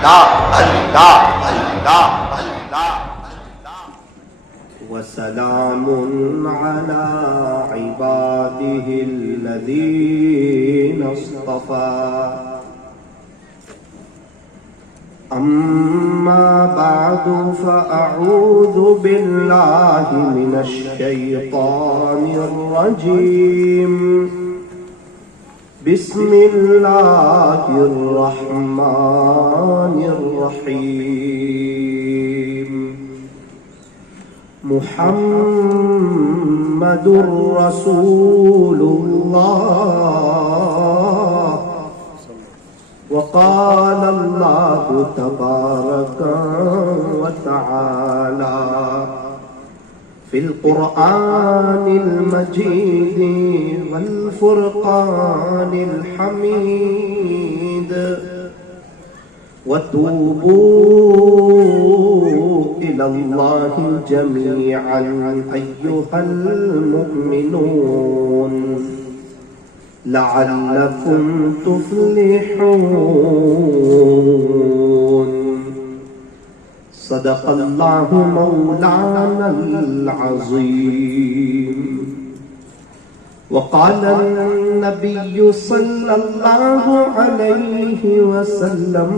اللہ اللہ اللہ اللہ۔ وسلام على عباده الذين اصطفى أما بعد فأعوذ بالله من الشيطان الرجيم بسم الله الرحمن الرحيم محمد رسول الله وقال الله تبارك وتعالى في القرآن المجيد والفرقان الحميد وتوبوا إلى الله جميعا أيها المؤمنون لعلكم تفلحون صدق الله مولانا العظيم وقال النبي صلى الله عليه وسلم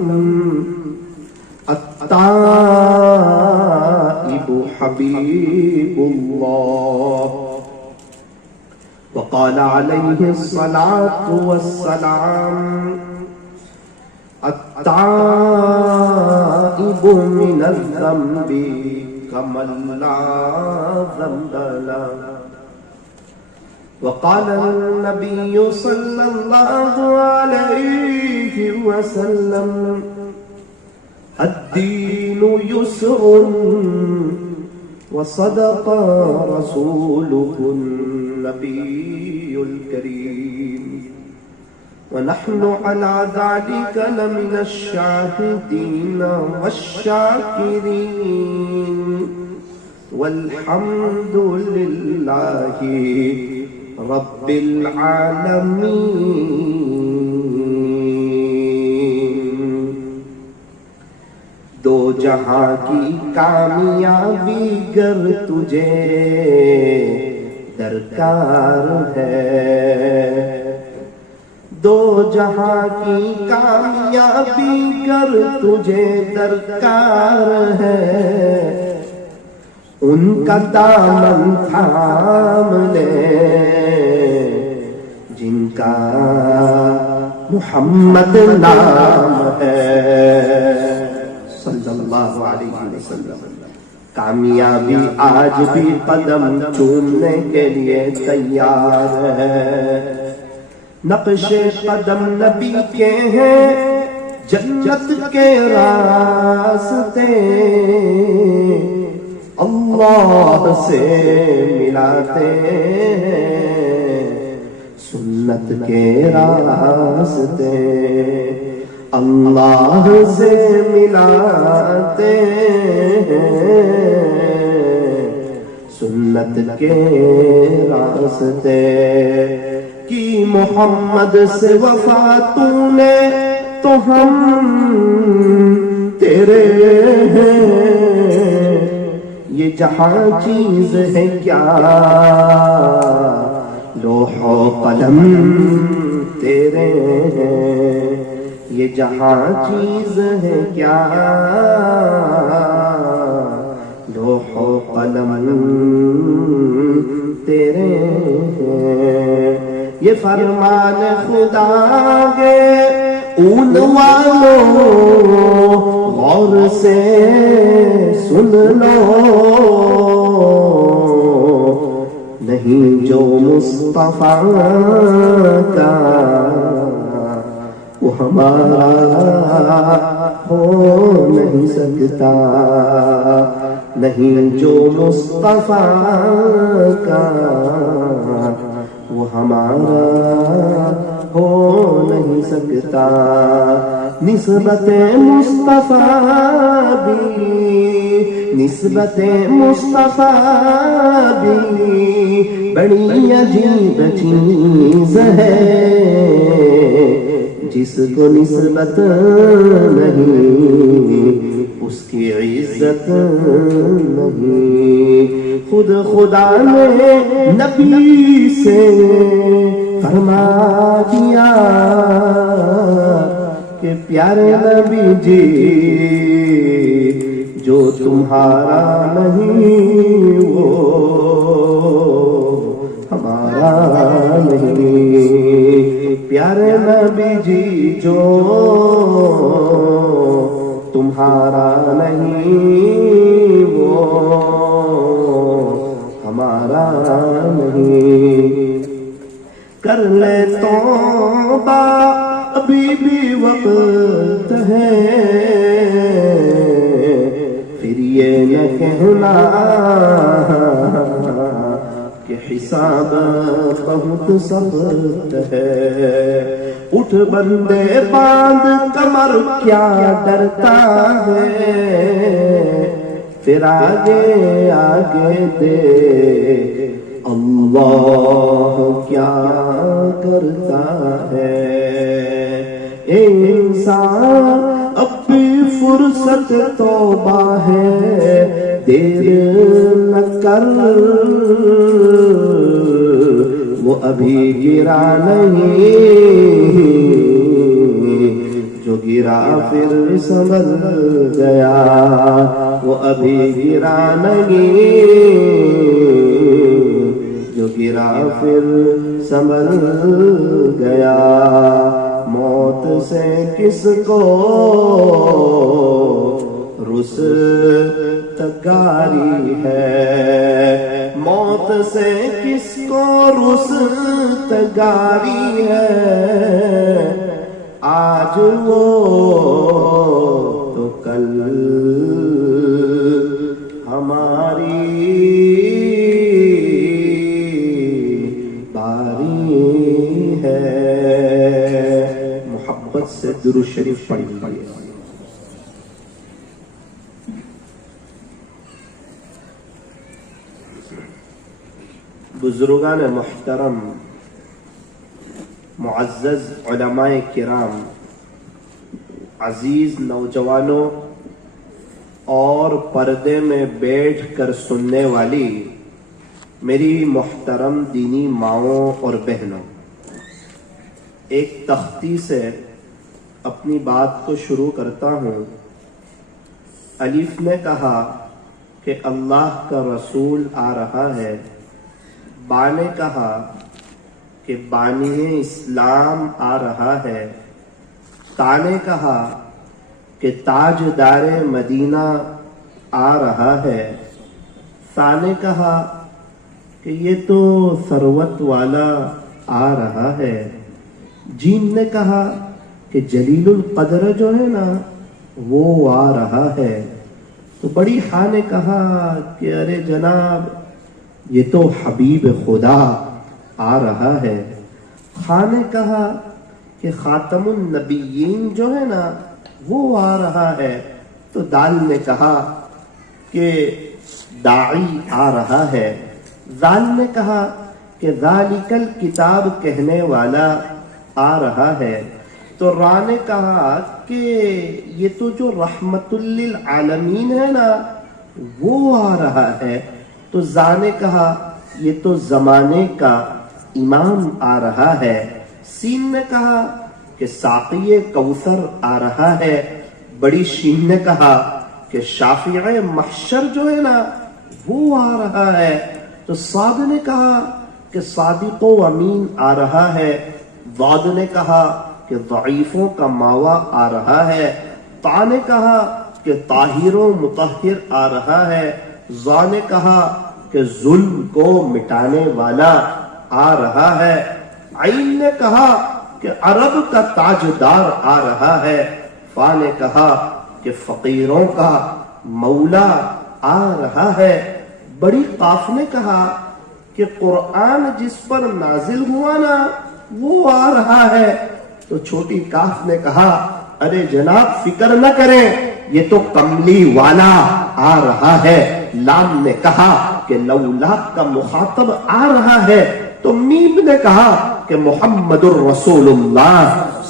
التائب حبيب الله وقال عليه الصلاة والسلام التائب من الذنب كمن لا ذنب له وقال النبي صلى الله عليه وسلم الدين يسر وصدق رسوله النبي الكريم ونحن على ذلك لمن الشاهدين والشاكرين والحمد لله رب العالمين۔ دو جہاں کی کامیابی گر تجھے درکار ہے، دو جہاں کی کامیابی گر تجھے درکار ہے، ان کا دامن تھام لے جن کا محمد نام ہے صلی اللہ علیہ وسلم۔ کامیابی آج بھی قدم چومنے کے لیے تیار ہے، نقش قدم نبی کے ہیں جنت کے راستے، اللہ سے ملاتے ہیں سنت کے راستے، اللہ سے ملاتے ہیں سنت کے راستے۔ کی محمد سے وفا تو نے تو ہم تیرے ہیں، یہ جہاں چیز ہے کیا لوح و قلم تیرے ہیں، یہ جہاں چیز ہے کیا لوح و قلم تیرے ہیں۔ یہ فرمان خدا ہے اون والوں غور سے سن لو، نہیں جو مصطفیٰ کا وہ ہمارا ہو نہیں سکتا، نہیں جو مصطفیٰ کا وہ ہمارا ہو نہیں سکتا۔ نسبت مصطفیٰ بھی نسبت مصطفیٰ بھی بڑی عجیب چیز ہے، جس جس کو نسبت نہیں اس کی عزت نہیں. خود خدا نے نبی سے فرما دیا کہ پیارے نبی جی جو تمہارا نہیں وہ ہمارا نہیں. پیارے نبی جی جو تمہارا نہیں وہ ہمارا نہیں. کر لے توبہ ابھی بھی وقت ہے پھر یہ نہ کہنا کہ حساب بہت سخت ہے. اٹھ بندے باندھ کمر کیا ڈرتا ہے پھر آگے آگے دے اللہ کیا کرتا ہے. اے انسان اب بھی فرصت توبہ ہے دیر نہ کر وہ ابھی گرا نہیں جو گرا پھر سنبھل گیا وہ ابھی گرا نہیں جو گرا پھر سنبھل گیا. موت سے کس کو رستگاری ہے موت سے کس کو رستگاری ہے. آج وہ تو کل ہماری باری ہے. محبت سے درود شریف پڑھیے. بزرگان محترم، معزز علماء کرام، عزیز نوجوانوں اور پردے میں بیٹھ کر سننے والی میری محترم دینی ماؤں اور بہنوں، ایک تختی سے اپنی بات کو شروع کرتا ہوں. الف نے کہا کہ اللہ کا رسول آ رہا ہے. با نے کہا کہ بانی اسلام آ رہا ہے. تا نے کہا کہ تاجدار مدینہ آ رہا ہے. سا نے کہا کہ یہ تو ثروت والا آ رہا ہے. جیم نے کہا کہ جلیل القدر جو ہے نا وہ آ رہا ہے. تو بڑی ہاں نے کہا کہ ارے جناب یہ تو حبیب خدا آ رہا ہے. خاں نے کہا کہ خاتم النبیین جو ہے نا وہ آ رہا ہے. تو دال نے کہا کہ داعی آ رہا ہے. زال نے کہا کہ ذالک الکتاب کہنے والا آ رہا ہے. تو را نے کہا کہ یہ تو جو رحمت للعالمین ہے نا وہ آ رہا ہے. تو زا نے کہا یہ تو زمانے کا امام آ رہا ہے. سین نے کہا کہ ساقی کوثر آ رہا ہے. بڑی شین نے کہا کہ شافع محشر جو ہے نا وہ آ رہا ہے. تو صاد نے کہا کہ صادق و امین آ رہا ہے. ضاد نے کہا کہ ضعیفوں کا ماوا آ رہا ہے. تا نے کہا کہ طاہر و مطہر آ رہا ہے. ظا نے کہا کہ ظلم کو مٹانے والا آ رہا ہے. عین نے کہا کہ عرب کا تاجدار آ رہا ہے. فا نے کہا کہ فقیروں کا مولا آ رہا ہے. بڑی قاف نے کہا کہ قرآن جس پر نازل ہوا نا وہ آ رہا ہے. تو چھوٹی کاف نے کہا ارے جناب فکر نہ کریں یہ تو کملی والا آ رہا ہے. لام نے کہا کہ لولا کا مخاطب آ رہا ہے. تو میم نے کہا کہ محمد الرسول اللہ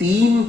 3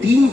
3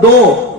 2,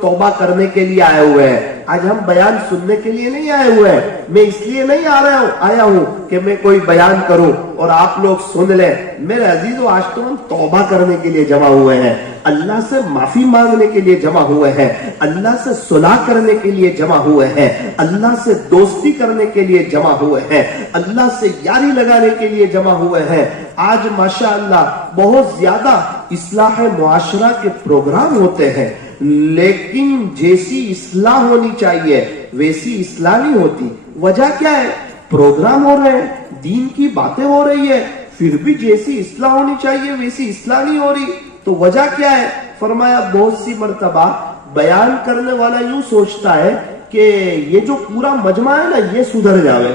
توبہ کرنے کے لیے آئے ہوئے ہیں. آج ہم بیان سننے کے لیے نہیں آئے ہوئے ہیں. میں اس لیے نہیں آیا ہوں کہ میں کوئی بیان کروں اور آپ لوگ سن لیں. میرے عزیزو، آج تو ہم توبہ کرنے کے لیے جمع ہوئے ہیں، اللہ سے معافی مانگنے کے لیے جمع ہوئے ہیں، اللہ سے صلح کرنے کے لیے جمع ہوئے ہیں، اللہ سے دوستی کرنے کے لیے جمع ہوئے ہیں، اللہ سے یاری لگانے کے لیے جمع ہوئے ہیں. آج ماشاءاللہ بہت زیادہ اصلاح معاشرہ کے پروگرام ہوتے ہیں، لیکن جیسی اصلاح ہونی چاہیے ویسی اصلاح نہیں ہوتی. وجہ کیا ہے؟ پروگرام ہو رہے ہیں، دین کی باتیں ہو رہی ہے، پھر بھی جیسی اصلاح ہونی چاہیے ویسی اصلاح نہیں ہو رہی. تو وجہ کیا ہے؟ فرمایا بہت سی مرتبہ بیان کرنے والا یوں سوچتا ہے کہ یہ جو پورا مجمع ہے نا یہ سدھر جاوے،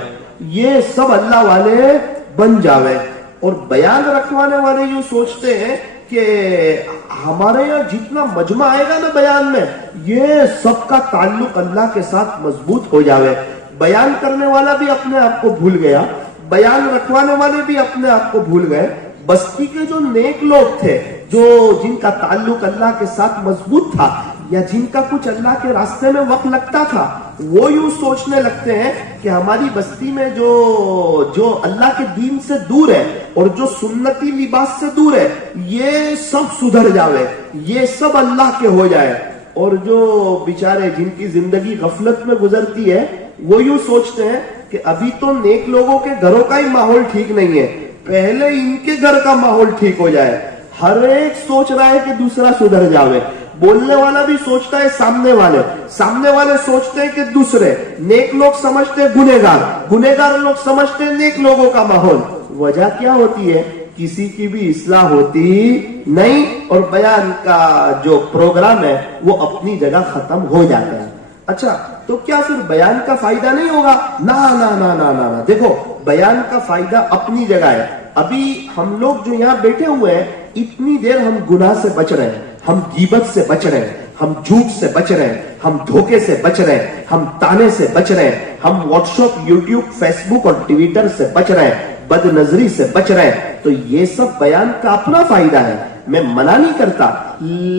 یہ سب اللہ والے بن جاوے. اور بیان رکھوانے والے یوں سوچتے ہیں کہ ہمارے یہاں جتنا مجمع آئے گا نا بیان میں، یہ سب کا تعلق اللہ کے ساتھ مضبوط ہو جاوے. بیان کرنے والا بھی اپنے آپ کو بھول گیا، بیان رکھوانے والے بھی اپنے آپ کو بھول گئے. بستی کے جو نیک لوگ تھے، جو جن کا تعلق اللہ کے ساتھ مضبوط تھا یا جن کا کچھ اللہ کے راستے میں وقت لگتا تھا، وہ یوں سوچنے لگتے ہیں کہ ہماری بستی میں جو اللہ کے دین سے دور ہے اور جو سنتی لباس سے دور ہے، یہ سب سدھر جاوے، یہ سب اللہ کے ہو جائے. اور جو بیچارے جن کی زندگی غفلت میں گزرتی ہے، وہ یوں سوچتے ہیں کہ ابھی تو نیک لوگوں کے گھروں کا ہی ماحول ٹھیک نہیں ہے، پہلے ان کے گھر کا ماحول ٹھیک ہو جائے. ہر ایک سوچ رہا ہے کہ دوسرا سدھر جاوے. بولنے والا بھی سوچتا ہے سامنے والے سوچتے ہیں کہ دوسرے. نیک لوگ سمجھتے ہیں گنہگار لوگ سمجھتے ہیں نیک لوگوں کا ماحول. وجہ کیا ہوتی ہے؟ کسی کی بھی اصلاح ہوتی نہیں اور بیان کا جو پروگرام ہے وہ اپنی جگہ ختم ہو جاتا ہے. اچھا، تو کیا صرف بیان کا فائدہ نہیں ہوگا؟ نا. دیکھو، بیان کا فائدہ اپنی جگہ ہے. ابھی ہم لوگ جو یہاں بیٹھے ہوئے ہیں، اتنی دیر ہم گناہ سے بچ رہے ہیں، ہم غیبت سے بچ رہے ہیں، ہم جھوٹ سے بچ رہے ہیں، ہم دھوکے سے بچ رہے ہیں، ہم تانے سے بچ رہے ہیں، ہم واٹس ایپ، یوٹیوب، فیس بک اور ٹویٹر سے بچ رہے ہیں، بد نظری سے بچ رہے ہیں. تو یہ سب بیان کا اپنا فائدہ ہے، میں منع نہیں کرتا،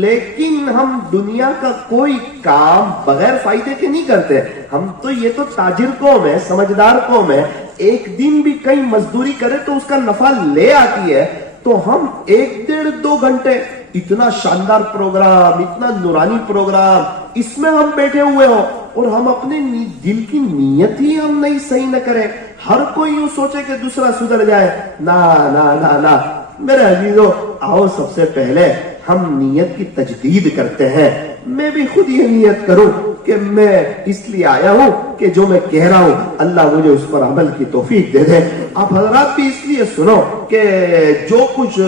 لیکن ہم دنیا کا کوئی کام بغیر فائدے کے نہیں کرتے. ہم تو یہ تو تاجر قوم ہے، سمجھدار قوم ہے. ایک دن بھی کہیں مزدوری کرے تو اس کا نفع لے آتی ہے. تو ہم 1-1.5-2 گھنٹے اتنا شاندار پروگرام، اتنا نورانی پروگرام، اس میں ہم بیٹھے ہوئے ہوں اور ہم اپنے دل کی نیت ہی ہم نہیں صحیح نہ کریں. ہر کوئی یوں سوچے کہ دوسرا سدھر جائے. نا. میرے عزیزو، آؤ سب سے پہلے ہم نیت کی تجدید کرتے ہیں. میں بھی خود یہ نیت کروں کہ میں اس لیے آیا ہوں کہ جو میں کہہ رہا ہوں اللہ مجھے اس پر عمل کی توفیق دے دے. آپ حضرات بھی اس لیے سنو کہ جو کچھ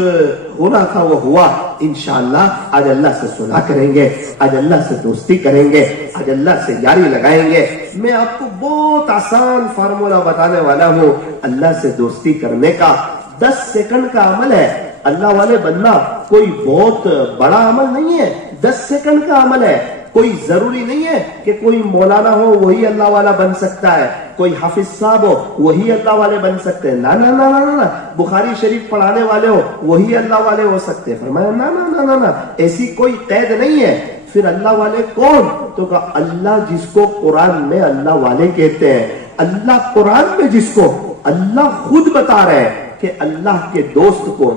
ہونا تھا وہ ہوا. انشاءاللہ آج اللہ سے صلح کریں گے، آج اللہ سے دوستی کریں گے، آج اللہ سے یاری لگائیں گے. میں آپ کو بہت آسان فارمولا بتانے والا ہوں. اللہ سے دوستی کرنے کا 10 سیکنڈ کا عمل ہے. اللہ والے بننا کوئی بہت بڑا عمل نہیں ہے، 10 سیکنڈ کا عمل ہے. کوئی ضروری نہیں ہے کہ کوئی مولانا ہو وہی اللہ والا بن سکتا ہے، کوئی حافظ صاحب ہو وہی اللہ والے بن سکتے ہیں. نا. بخاری شریف پڑھانے والے ہو وہی اللہ والے ہو سکتے ہیں. فرمایا نا، ایسی کوئی قید نہیں ہے. پھر اللہ والے کون؟ تو کہا اللہ جس کو قرآن میں اللہ والے کہتے ہیں. اللہ قرآن میں جس کو اللہ خود بتا رہے ہیں کہ اللہ کے دوست کون.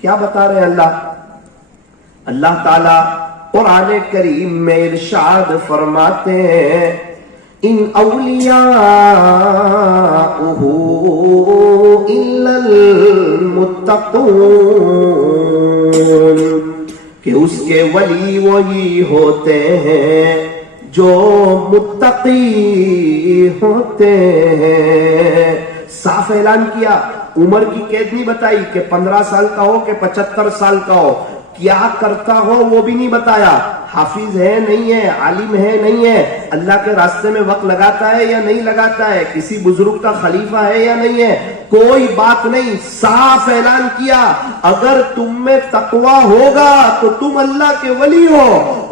کیا بتا رہے ہیں اللہ تعالی قرآن کریم میں ارشاد فرماتے ہیں ان اولیاءہ الا المتقون، کہ اس کے ولی وہی ہوتے ہیں جو متقی ہوتے ہیں. صاف اعلان کیا، عمر کی قید نہیں بتائی کہ 15 سال کا ہو کہ 75 سال کا ہو، کیا کرتا ہو وہ بھی نہیں بتایا. حافظ ہے نہیں ہے، عالم ہے نہیں ہے، اللہ کے راستے میں وقت لگاتا ہے یا نہیں لگاتا ہے، کسی بزرگ کا خلیفہ ہے یا نہیں ہے، کوئی بات نہیں. صاف اعلان کیا اگر تم میں تقوی ہوگا تو تم اللہ کے ولی ہو،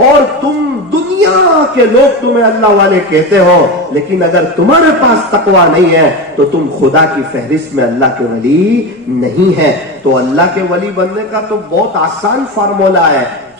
اور تم دنیا کے لوگ تمہیں اللہ والے کہتے ہو، لیکن اگر تمہارے پاس تقوی نہیں ہے تو تم خدا کی فہرست میں اللہ کے ولی نہیں ہے. تو اللہ کے ولی بننے کا تو بہت آسان فارمولا ہے.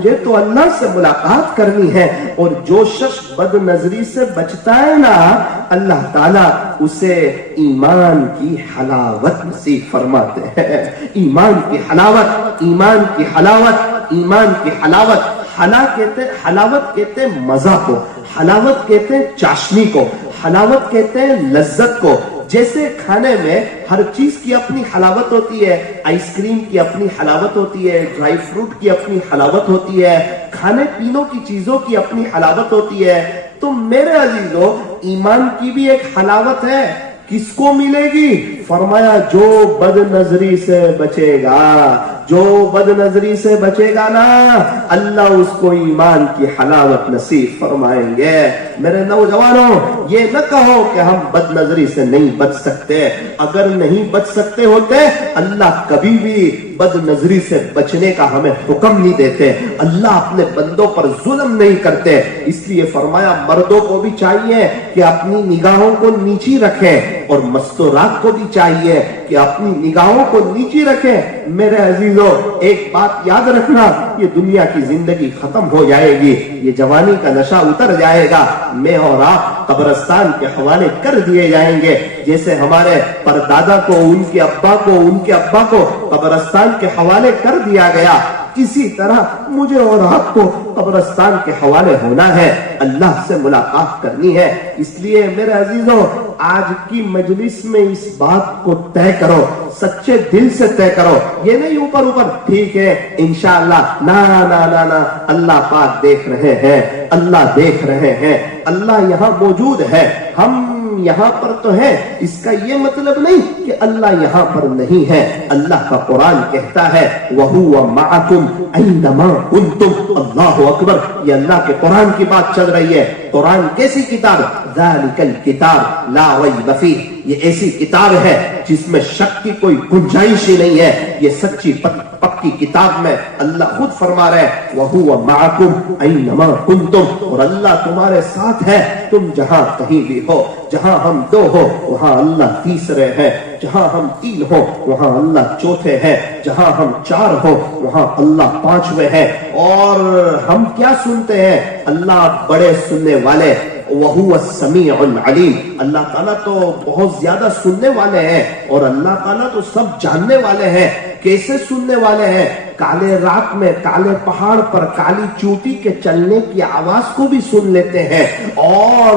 مجھے تو اللہ سے ملاقات کرنی ہے. اور جو شخص بد نظری سے بچتا ہے نا, اللہ تعالیٰ اسے ایمان کی حلاوت نصیب فرماتے ہیں. ایمان کی حلاوت, ایمان کی حلاوت, ایمان کی حلاوت. حلاوت کہتے ہیں مزہ کو, حلاوت کہتے ہیں چاشنی کو, حلاوت کہتے ہیں لذت کو. جیسے کھانے میں ہر چیز کی اپنی حلاوت ہوتی ہے, آئس کریم کی اپنی حلاوت ہوتی ہے, ڈرائی فروٹ کی اپنی حلاوت ہوتی ہے, کھانے پینوں کی چیزوں کی اپنی حلاوت ہوتی ہے, تو میرے عزیزو ایمان کی بھی ایک حلاوت ہے. کس کو ملے گی؟ فرمایا جو بد نظری سے بچے گا, جو بد نظری سے بچے گا نا, اللہ اس کو ایمان کی حلاوت نصیب فرمائیں گے. میرے نوجوانوں, یہ نہ کہو کہ ہم بد نظری سے نہیں بچ سکتے. اگر نہیں بچ سکتے ہوتے, اللہ کبھی بھی بد نظری سے بچنے کا ہمیں حکم نہیں دیتے. اللہ اپنے بندوں پر ظلم نہیں کرتے. اس لیے فرمایا مردوں کو بھی چاہیے کہ اپنی نگاہوں کو نیچی رکھیں, اور مستورات کو بھی چاہیے کہ اپنی نگاہوں کو نیچی رکھیں. میرے عزیزو, ایک بات یاد رکھنا, یہ دنیا کی زندگی ختم ہو جائے گی, یہ جوانی کا نشہ اتر جائے گا, میں اور آپ قبرستان کے حوالے کر دیے جائیں گے. جیسے ہمارے پردادا کو, ان کے ابا کو, ان کے ابا کو قبرستان کے حوالے کر دیا گیا, اسی طرح مجھے اور آپ کو قبرستان کے حوالے ہونا ہے, اللہ سے ملاقات کرنی ہے. اس لیے میرے عزیزوں, آج کی مجلس میں اس بات کو طے کرو, سچے دل سے طے کرو. یہ نہیں اوپر اوپر ٹھیک ہے انشاءاللہ, نا نا نا نا, اللہ پاک دیکھ رہے ہیں, اللہ دیکھ رہے ہیں, اللہ یہاں موجود ہے, ہم یہاں پر تو ہے. اس کا یہ مطلب نہیں کہ اللہ یہاں پر نہیں ہے. اللہ کا قرآن کہتا ہے وَهُوَ مَعَكُمْ أَيْنَمَا كُنْتُمْ. اللہ اکبر, یہ اللہ کے قرآن کی بات چل رہی ہے. قرآن کیسی کتاب؟ ذَلِكَ الْكِتَابُ لَا رَيْبَ فِيهِ. یہ ایسی کتاب ہے جس میں شک کی کوئی گنجائش ہی نہیں ہے. یہ سچی پکی کتاب میں اللہ خود فرما رہے ہیں وَهُوَ مَعَكُمْ أَيْنَمَا كُنْتُمْ. اور اللہ تمہارے ساتھ ہے, تم جہاں کہیں بھی ہو. جہاں ہم دو ہو وہاں اللہ تیسرے ہیں, جہاں ہم تین ہو وہاں اللہ چوتھے ہیں, جہاں ہم چار ہو وہاں اللہ پانچویں ہیں. اور ہم کیا سنتے ہیں؟ اللہ بڑے سننے والے. وَهُوَ السَّمِيعُ الْعَلِيمُ. اللہ تعالیٰ تو بہت زیادہ سننے والے ہیں, اور اللہ تعالیٰ تو سب جاننے والے ہیں. کیسے سننے والے ہیں؟ کالے رات میں کالے پہاڑ پر کالی چوٹی کے چلنے کی آواز کو بھی سن لیتے ہیں, اور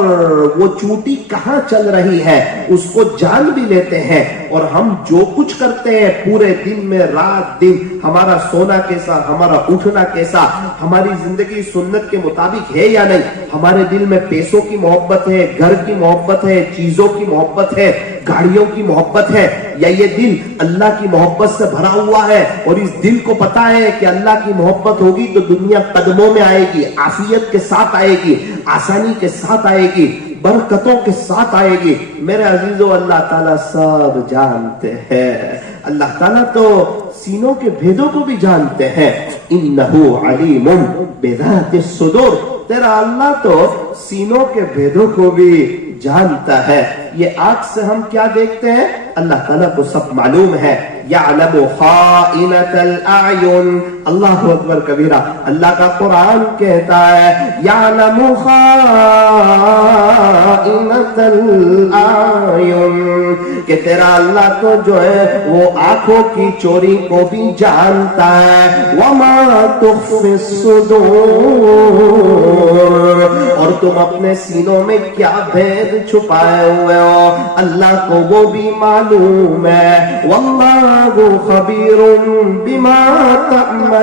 وہ چوٹی کہاں چل رہی ہے اس کو جان بھی لیتے ہیں. اور ہم جو کچھ کرتے ہیں پورے دن میں, رات دن, ہمارا سونا کیسا, ہمارا اٹھنا کیسا, ہماری زندگی سنت کے مطابق ہے یا نہیں, ہمارے دل میں پیسوں کی محبت ہے, گھر کی محبت ہے, چیزوں کی محبت ہے, گاڑیوں کی محبت ہے, یا یہ دل اللہ کی محبت سے بھرا ہوا ہے, اور اس دل کو پتا ہے کہ اللہ کی محبت ہوگی تو دنیا قدموں میں آئے گی, عافیت کے ساتھ آئے گی, آسانی کے ساتھ آئے گی, برکتوں کے ساتھ آئے گی. میرے عزیزو, اللہ تعالیٰ سب جانتے ہیں. اللہ تعالیٰ تو سینوں کے بھیدوں کو بھی جانتے ہیں. انہ علیم بذات الصدور. تیرا اللہ تو سینوں کے بھیدوں کو بھی جانتا ہے. یہ آنکھ سے ہم کیا دیکھتے ہیں اللہ تعالیٰ کو سب معلوم ہے. یعلم خائنۃ الاعین. اللہ اکبر کبیرہ. اللہ کا قرآن کہتا ہے یعلم خائنۃ الاعین, کہ تیرا اللہ تو جو ہے وہ آنکھوں کی چوری کو بھی جانتا ہے. وما تخفی الصدور. اور تم اپنے سینوں میں کیا بھید چھپائے ہوئے ہو اللہ کو وہ بھی معلوم ہے. واللہ خبیر بما تعملون.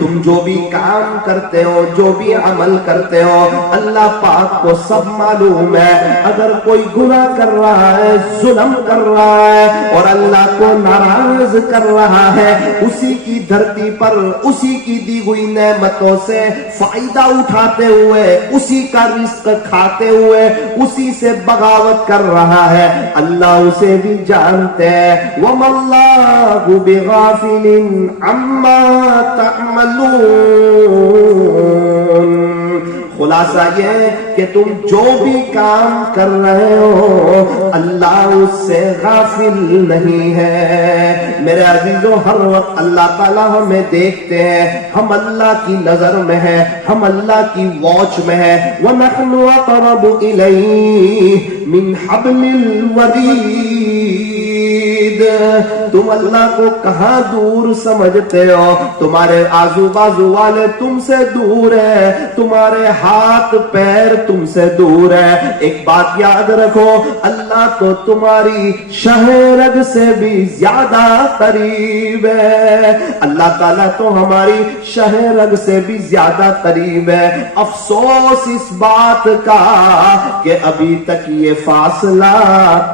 تم جو بھی کام کرتے ہو, جو بھی عمل کرتے ہو, اللہ پاک کو سب معلوم ہے. اگر کوئی گناہ کر رہا ہے, ظلم کر رہا ہے, اور اللہ کو ناراض کر رہا ہے, اسی کی دھرتی پر اسی کی دی ہوئی نعمتوں سے فائدہ اٹھاتے ہوئے, اسی کا رزق کھاتے ہوئے, اسی سے بغاوت کر رہا ہے, اللہ اسے بھی جانتے ہیں. وَمَا اللَّهُ بِغَافِلٍ عَمَّا تَعْمَلُونَ. خلاصہ یہ کہ تم جو بھی کام کر رہے ہو اللہ اس سے غافل نہیں ہے. میرے عزیزوں ہر وقت اللہ تعالیٰ ہمیں دیکھتے ہیں، ہم اللہ کی نظر میں ہیں، ہم اللہ کی واچ میں ہیں۔ وَنَحْنُ أَقْرَبُ إِلَيْهِ مِنْ حَبْلِ الْوَرِيدِ، تم اللہ کو کہاں دور سمجھتے ہو؟ تمہارے آزو بازو والے تم سے دور ہے، تمہارے ہاتھ پیر تم سے دور ہے۔ ایک بات یاد رکھو، اللہ تو تمہاری شہ رگ سے بھی زیادہ قریب ہے، اللہ تعالیٰ تو ہماری شہ رگ سے بھی زیادہ قریب ہے۔ افسوس اس بات کا کہ ابھی تک یہ فاصلہ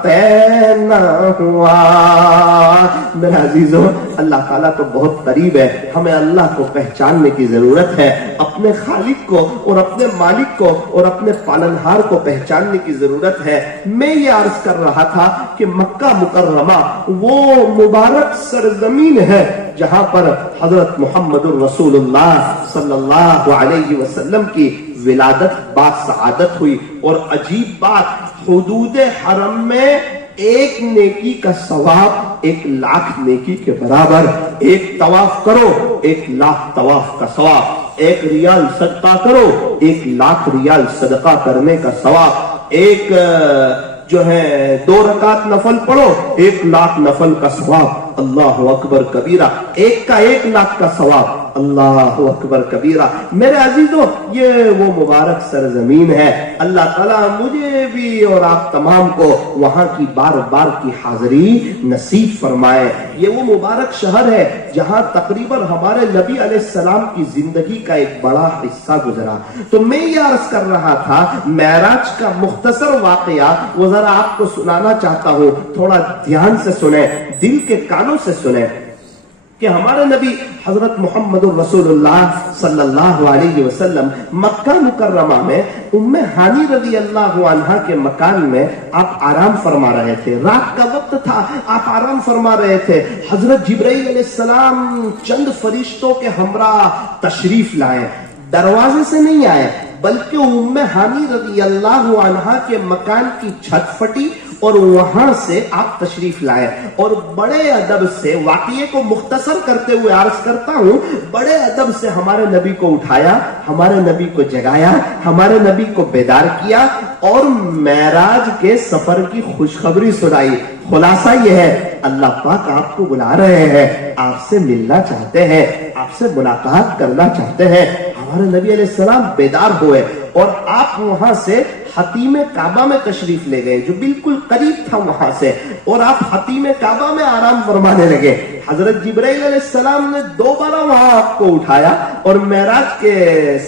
طے نہ ہوا۔ میرے عزیزوں اللہ تعالیٰ تو بہت قریب ہے، ہمیں اللہ کو پہچاننے کی ضرورت ہے، اپنے خالق کو اور اپنے مالک کو اور اپنے پالنہار کو پہچاننے کی ضرورت ہے۔ میں یہ عرض کر رہا تھا کہ مکہ مکرمہ وہ مبارک سرزمین ہے جہاں پر حضرت محمد الرسول اللہ صلی اللہ علیہ وسلم کی ولادت با سعادت ہوئی۔ اور عجیب بات، حدود حرم میں ایک نیکی کا ثواب 1,00,000 نیکی کے برابر۔ ایک طواف کرو 1,00,000 طواف کا ثواب، 1 ریال صدقہ کرو 1,00,000 ریال صدقہ کرنے کا ثواب، ایک جو ہے 2 رکعت نفل پڑھو 1,00,000 نفل کا ثواب۔ اللہ اکبر کبیرہ، ایک کا 1,00,000 کا ثواب، اللہ اکبر کبیرہ۔ میرے عزیزوں یہ وہ مبارک سرزمین ہے، اللہ تعالیٰ مجھے بھی اور آپ تمام کو وہاں کی بار بار کی حاضری نصیب فرمائے۔ یہ وہ مبارک شہر ہے جہاں تقریباً ہمارے نبی علیہ السلام کی زندگی کا ایک بڑا حصہ گزرا۔ تو میں یہ عرض کر رہا تھا معراج کا مختصر واقعہ وہ ذرا آپ کو سنانا چاہتا ہوں، تھوڑا دھیان سے سنیں، دل کے کانوں سے سنیں کہ ہمارے نبی حضرت محمد الرسول اللہ صلی اللہ علیہ وسلم مکہ مکرمہ میں ام ہانی رضی اللہ عنہا کے مکان میں آپ آرام فرما رہے تھے۔ رات کا وقت تھا، آپ آرام فرما رہے تھے۔ حضرت جبرائیل علیہ السلام چند فرشتوں کے ہمراہ تشریف لائے، دروازے سے نہیں آئے بلکہ ام ہانی رضی اللہ عنہا کے مکان کی چھت پھٹی اور وہاں سے آپ تشریف لائے، اور بڑے ادب سے، واقعے کو مختصر کرتے ہوئے عرض کرتا ہوں، بڑے ادب سے ہمارے نبی کو اٹھایا، ہمارے نبی کو جگایا، ہمارے نبی کو بیدار کیا اور معراج کے سفر کی خوشخبری سنائی۔ خلاصہ یہ ہے اللہ پاک آپ کو بلا رہے ہیں، آپ سے ملنا چاہتے ہیں، آپ سے ملاقات کرنا چاہتے ہیں۔ ہمارے نبی علیہ السلام بیدار ہوئے اور آپ وہاں سے حتیم کعبہ میں تشریف لے گئے جو بالکل قریب تھا وہاں سے، اور آپ حتیم کعبہ میں آرام فرمانے لگے۔ حضرت جبرائیل علیہ السلام نے دوبارہ وہاں آپ کو اٹھایا اور معراج کے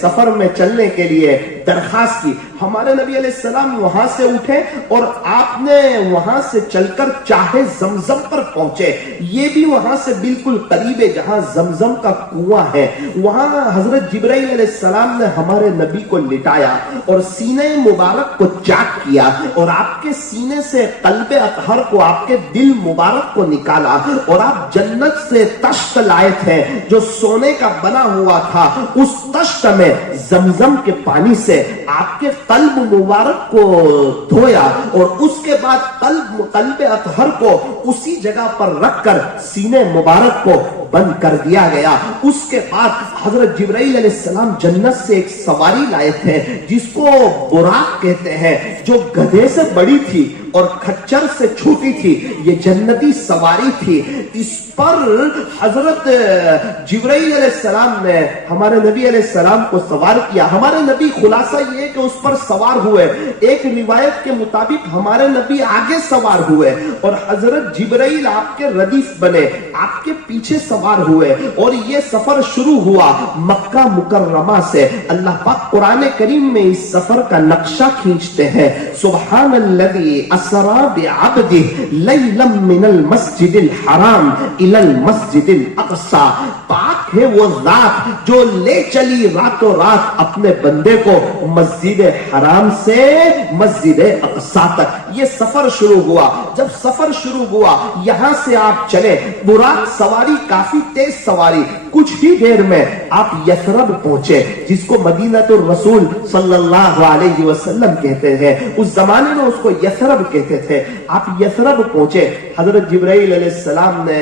سفر میں چلنے کے لیے درخواست کی۔ ہمارے نبی علیہ السلام وہاں سے اٹھے اور آپ نے وہاں سے چل کر چاہے زمزم پر پہنچے، یہ بھی وہاں سے بالکل قریب ہے جہاں زمزم کا کنواں ہے۔ وہاں حضرت جبرائیل علیہ السلام نے ہمارے نبی کو لٹایا اور سینے مبارک کو چاک کیا اور آپ کے سینے سے قلب اطہر کو، آپ کے دل مبارک کو نکالا، اور آپ جنت سے تشت لائے تھے جو سونے کا بنا ہوا تھا۔ اس تشت میں زمزم کے پانی سے آپ کے قلب مبارک کو دھویا اور اس کے بعد قلب اطہر کو اسی جگہ پر رکھ کر سینے مبارک کو بند کر دیا گیا۔ اس کے بعد حضرت جبرائیل علیہ السلام جنت سے ایک سواری لائے تھے جس کو براق کہتے ہیں، جو گدھے سے بڑی تھی اور کھچر سے چھوٹی تھی، یہ جنتی سواری تھی۔ اس پر حضرت جبرائیل علیہ السلام نے ہمارے نبی علیہ السلام کو سوار کیا۔ ہمارے نبی، خلاصہ یہ کہ اس پر سوار ہوئے، ایک روایت کے مطابق ہمارے نبی آگے سوار ہوئے اور حضرت جبرائیل آپ کے ردیف بنے، آپ کے پیچھے سوار ہوئے، اور یہ سفر شروع ہوا مکہ مکرمہ سے۔ اللہ پاک قرآن کریم میں اس سفر کا نقشہ کھینچتے ہیں، سبحان الذی اسری بعبدہ لیلا من المسجد الحرام الی المسجد الاقصی، پاک ہے وہ ذات جو لے چلی راتوں رات اپنے بندے کو مسجد حرام سے مسجد اقصی تک۔ یہ سفر شروع ہوا۔ جب سفر شروع ہوا یہاں سے آپ چلے، براق سواری کافی تیز سواری، کچھ ہی دیر میں آپ یثرب پہنچے جس کو مدینہ الرسول صلی اللہ علیہ وسلم کہتے ہیں۔ اس زمانے میں اس کو یثرب کہتے تھے. آپ یثرب پہنچے. حضرت جبرائیل علیہ السلام نے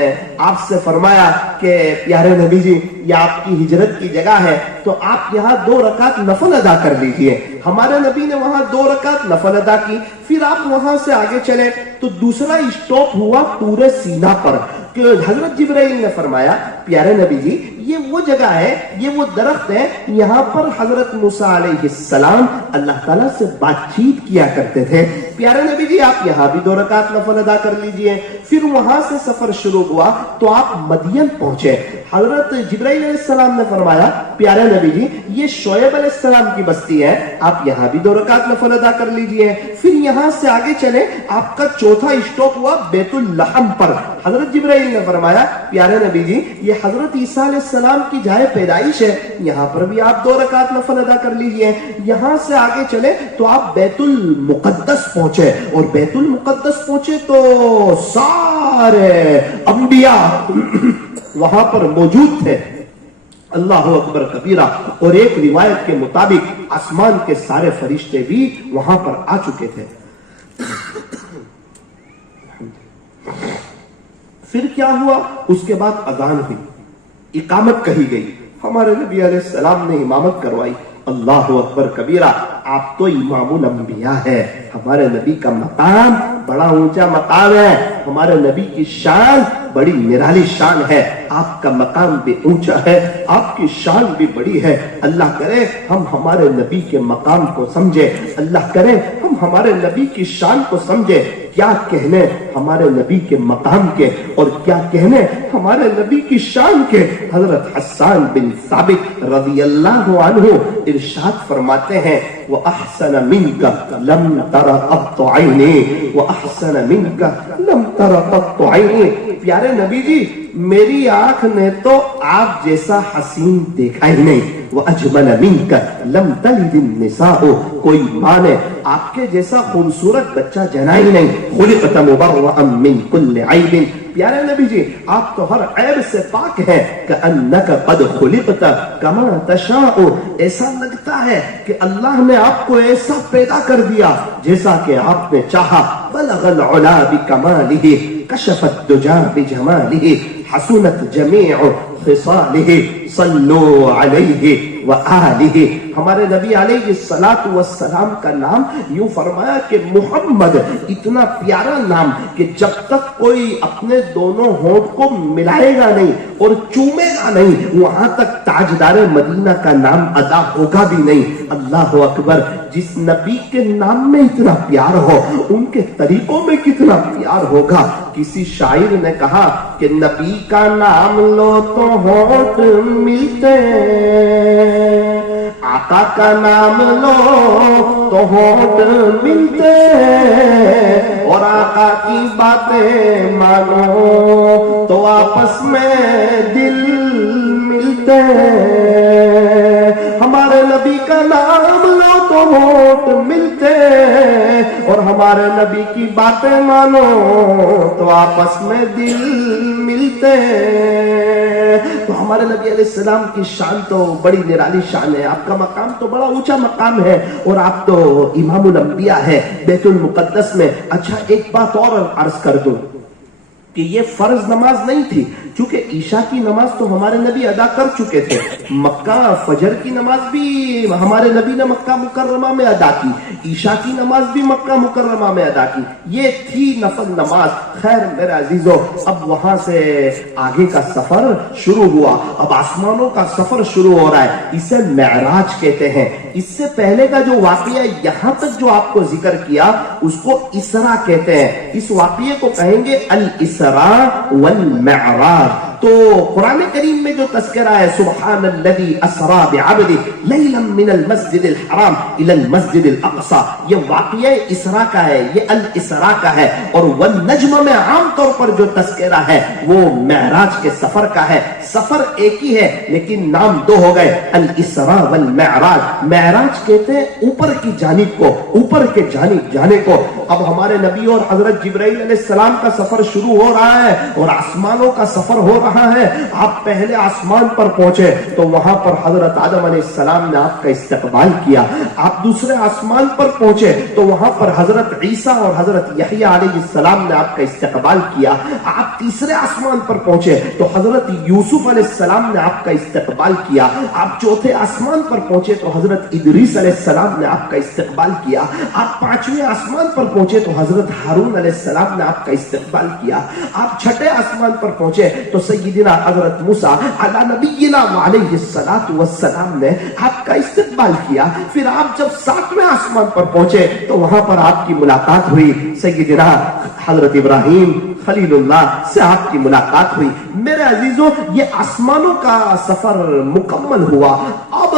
آپ سے فرمایا کہ پیارے نبی جی یہ آپ کی ہجرت کی جگہ ہے تو آپ یہاں 2 رکعت نفل ادا کر لیجئے. ہمارے نبی نے وہاں 2 رکعت نفل ادا کی. پھر آپ وہاں سے آگے چلے تو دوسرا اسٹاپ ہوا طور سینا پر. کہ حضرت جبرائیل نے فرمایا پیارے نبی جی یہ وہ جگہ ہے, یہ وہ درخت ہے, یہاں پر حضرت موسیٰ علیہ السلام اللہ تعالیٰ سے بات چیت کیا کرتے تھے. پیارے نبی جی آپ یہاں بھی 2 رکعت نفل ادا کر لیجئے. پھر وہاں سے سفر شروع ہوا تو آپ مدین پہنچے. حضرت جبرائیل علیہ السلام نے فرمایا پیارے نبی جی یہ شعیب علیہ السلام کی بستی ہے, آپ یہاں بھی 2 رکعت نفل ادا کر لیجئے. پھر یہاں سے آگے چلے, آپ کا چوتھا اسٹاپ ہوا بیت اللحم پر. حضرت جبرائیل نے فرمایا پیارے نبی جی یہ حضرت عیسیٰ علیہ السلام کی جائے پیدائش ہے, یہاں پر بھی آپ 2 رکعت نفل ادا کر لیجئے. یہاں سے آگے چلے تو آپ بیت المقدس پہنچے, اور بیت المقدس پہنچے تو سارے انبیاء وہاں پر موجود تھے. اللہ اکبر کبیرہ. اور ایک روایت کے مطابق آسمان کے سارے فرشتے بھی وہاں پر آ چکے تھے. پھر کیا ہوا؟ اس کے بعد اذان ہوئی, اقامت کہی گئی, ہمارے نبی علیہ السلام نے امامت کروائی. اللہ اکبر کبیرہ. آپ تو امام الانبیاء ہے. ہمارے نبی کا مقام بڑا اونچا مقام ہے, ہمارے نبی کی شان بڑی نرالی شان ہے. آپ کا مقام بھی اونچا ہے, آپ کی شان بھی بڑی ہے. اللہ کرے ہم ہمارے نبی کے مقام کو سمجھے, اللہ کرے ہم ہمارے نبی کی شان کو سمجھے. کیا کہنے ہمارے نبی کے مقام کے, اور کیا کہنے ہمارے نبی کی شان کے. حضرت حسان بن ثابت رضی اللہ عنہ ارشاد فرماتے ہیں وَأَحْسَنَ مِنْكَ لَمْ تَرَ قَطُّ عَيْنِي وَأَحْسَنَ مِنْكَ لَمْ تَرَ قَطُّ عَيْنِي. پیارے نبی جی میری آنکھ نے تو آپ جیسا حسین دیکھا ہی نہیں. وَأَجْمَلَ مِنْكَ لَمْ تَلِدِ النِّسَاءُ. کوئی ماں نے آپ کے جیسا خوبصورت بچہ جنا ہی نہیں. خُلِقْتَ مُبَرَّأً مِنْ كُلِّ عَيْبٍ. پیارے نبی جی آپ تو ہر عیب سے پاک ہیں. كَأَنَّكَ قَدْ خُلِقْتَ كَمَا تَشَاءُ. ایسا لگتا ہے کہ اللہ نے آپ کو ایسا پیدا کر دیا جیسا کہ آپ نے چاہا. بَلَغَ الْعُلَا بِكَمَالِهِ كشف الدجى بجماله حسنت جميع خصاله صلوا عليه وآله. ہمارے نبی علیہ الصلوۃ والسلام کا نام یوں فرمایا کہ محمد اتنا پیارا نام کہ جب تک کوئی اپنے دونوں ہونٹ کو ملائے گا نہیں اور چومے گا نہیں وہاں تک تاجدار مدینہ کا نام ادا ہوگا بھی نہیں. اللہ اکبر. جس نبی کے نام میں اتنا پیار ہو ان کے طریقوں میں کتنا پیار ہوگا. کسی شاعر نے کہا کہ نبی کا نام لو تو ہونٹ ملتے, آقا کا نام لو تو ہونٹ ملتے, اور آقا کی باتیں مانو تو آپس میں دل ملتے. ہمارے نبی کا نام لو تو ہونٹ ملتے, اور ہمارے نبی کی باتیں مانو تو آپس میں دل ملتے. تو ہمارے نبی علیہ السلام کی شان تو بڑی نرالی شان ہے, آپ کا مقام تو بڑا اونچا مقام ہے, اور آپ تو امام الانبیاء ہے بیت المقدس میں. اچھا ایک بات اور عرض کر دوں کہ یہ فرض نماز نہیں تھی, چونکہ عشاء کی نماز تو ہمارے نبی ادا کر چکے تھے. مکہ فجر کی نماز بھی ہمارے نبی نے مکہ مکرمہ میں ادا کی, عشاء کی نماز بھی مکہ مکرمہ میں ادا کی. یہ تھی نفل نماز. خیر میرے عزیزو اب وہاں سے آگے کا سفر شروع ہوا, اب آسمانوں کا سفر شروع ہو رہا ہے. اسے معراج کہتے ہیں. اس سے پہلے کا جو واقعہ یہاں تک جو آپ کو ذکر کیا اس کو اسراء کہتے ہیں. اس واقعے کو کہیں گے الاسراء والمعراج. تو قرآن کریم میں جو تذکرہ ہے سبحان الذی اسرا بعبدہ لیلا من المسجد الحرام الى المسجد الاقصى, یہ واقعہ اسراء کا ہے, یہ الاسراء کا ہے. اور والنجم میں عام طور پر جو تذکرہ ہے وہ معراج کے سفر کا ہے. سفر ایک ہی ہے لیکن نام دو ہو گئے, الاسراء والمعراج. معراج کہتے ہیں اوپر کی جانب کو, اوپر کے جانب جانے کو. اب ہمارے نبی اور حضرت جبرائیل علیہ السلام کا سفر شروع ہو رہا ہے اور آسمانوں کا سفر ہو رہا کہاں ہے؟ آپ پہلے آسمان پر پہنچے تو وہاں پر حضرت آدم علیہ السلام نے آپ کا استقبال کیا. آپ دوسرے آسمان پر پہنچے تو وہاں پر حضرت عیسیٰ اور حضرت یحییٰ علیہ السلام نے آپ کا استقبال کیا. آپ تیسرے آسمان پر پہنچے تو حضرت یوسف علیہ السلام نے آپ کا استقبال کیا. آپ چوتھے آسمان پر پہنچے تو حضرت ادریس علیہ السلام نے آپ کا استقبال کیا. آپ پانچویں آسمان پر پہنچے تو حضرت ہارون علیہ السلام نے آپ کا استقبال کیا. آپ چھٹے آسمان پر پہنچے تو سیدنا حضرت موسیٰ علی نبینا علیہ الصلوۃ والسلام نے آپ کا استقبال کیا. پھر آپ جب ساتویں آسمان پر پہنچے تو وہاں پر آپ کی ملاقات ہوئی. سیدنا حضرت ابراہیم خلیل اللہ سے آپ کی ملاقات ہوئی. میرے عزیزوں، یہ آسمانوں کا سفر مکمل ہوا. اب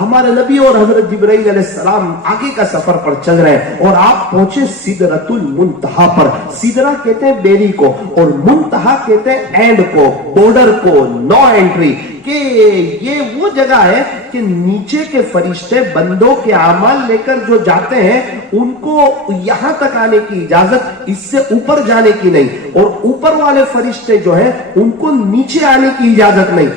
ہمارے نبی اور حضرت جبرائیل علیہ السلام آگے کا سفر پر چل رہے ہیں اور آپ پہنچے سدرۃ المنتہا پر. سدرہ کہتے ہیں بیری کو اور منتہا کہتے ہیں اینڈ کو، بارڈر کو، نو انٹری. کہ یہ وہ جگہ ہے کہ نیچے کے فرشتے بندوں کے اعمال لے کر جو جاتے ہیں ان کو یہاں تک آنے کی اجازت، اس سے اوپر جانے کی نہیں. اور اوپر والے فرشتے جو ہیں ان کو نیچے آنے کی اجازت نہیں.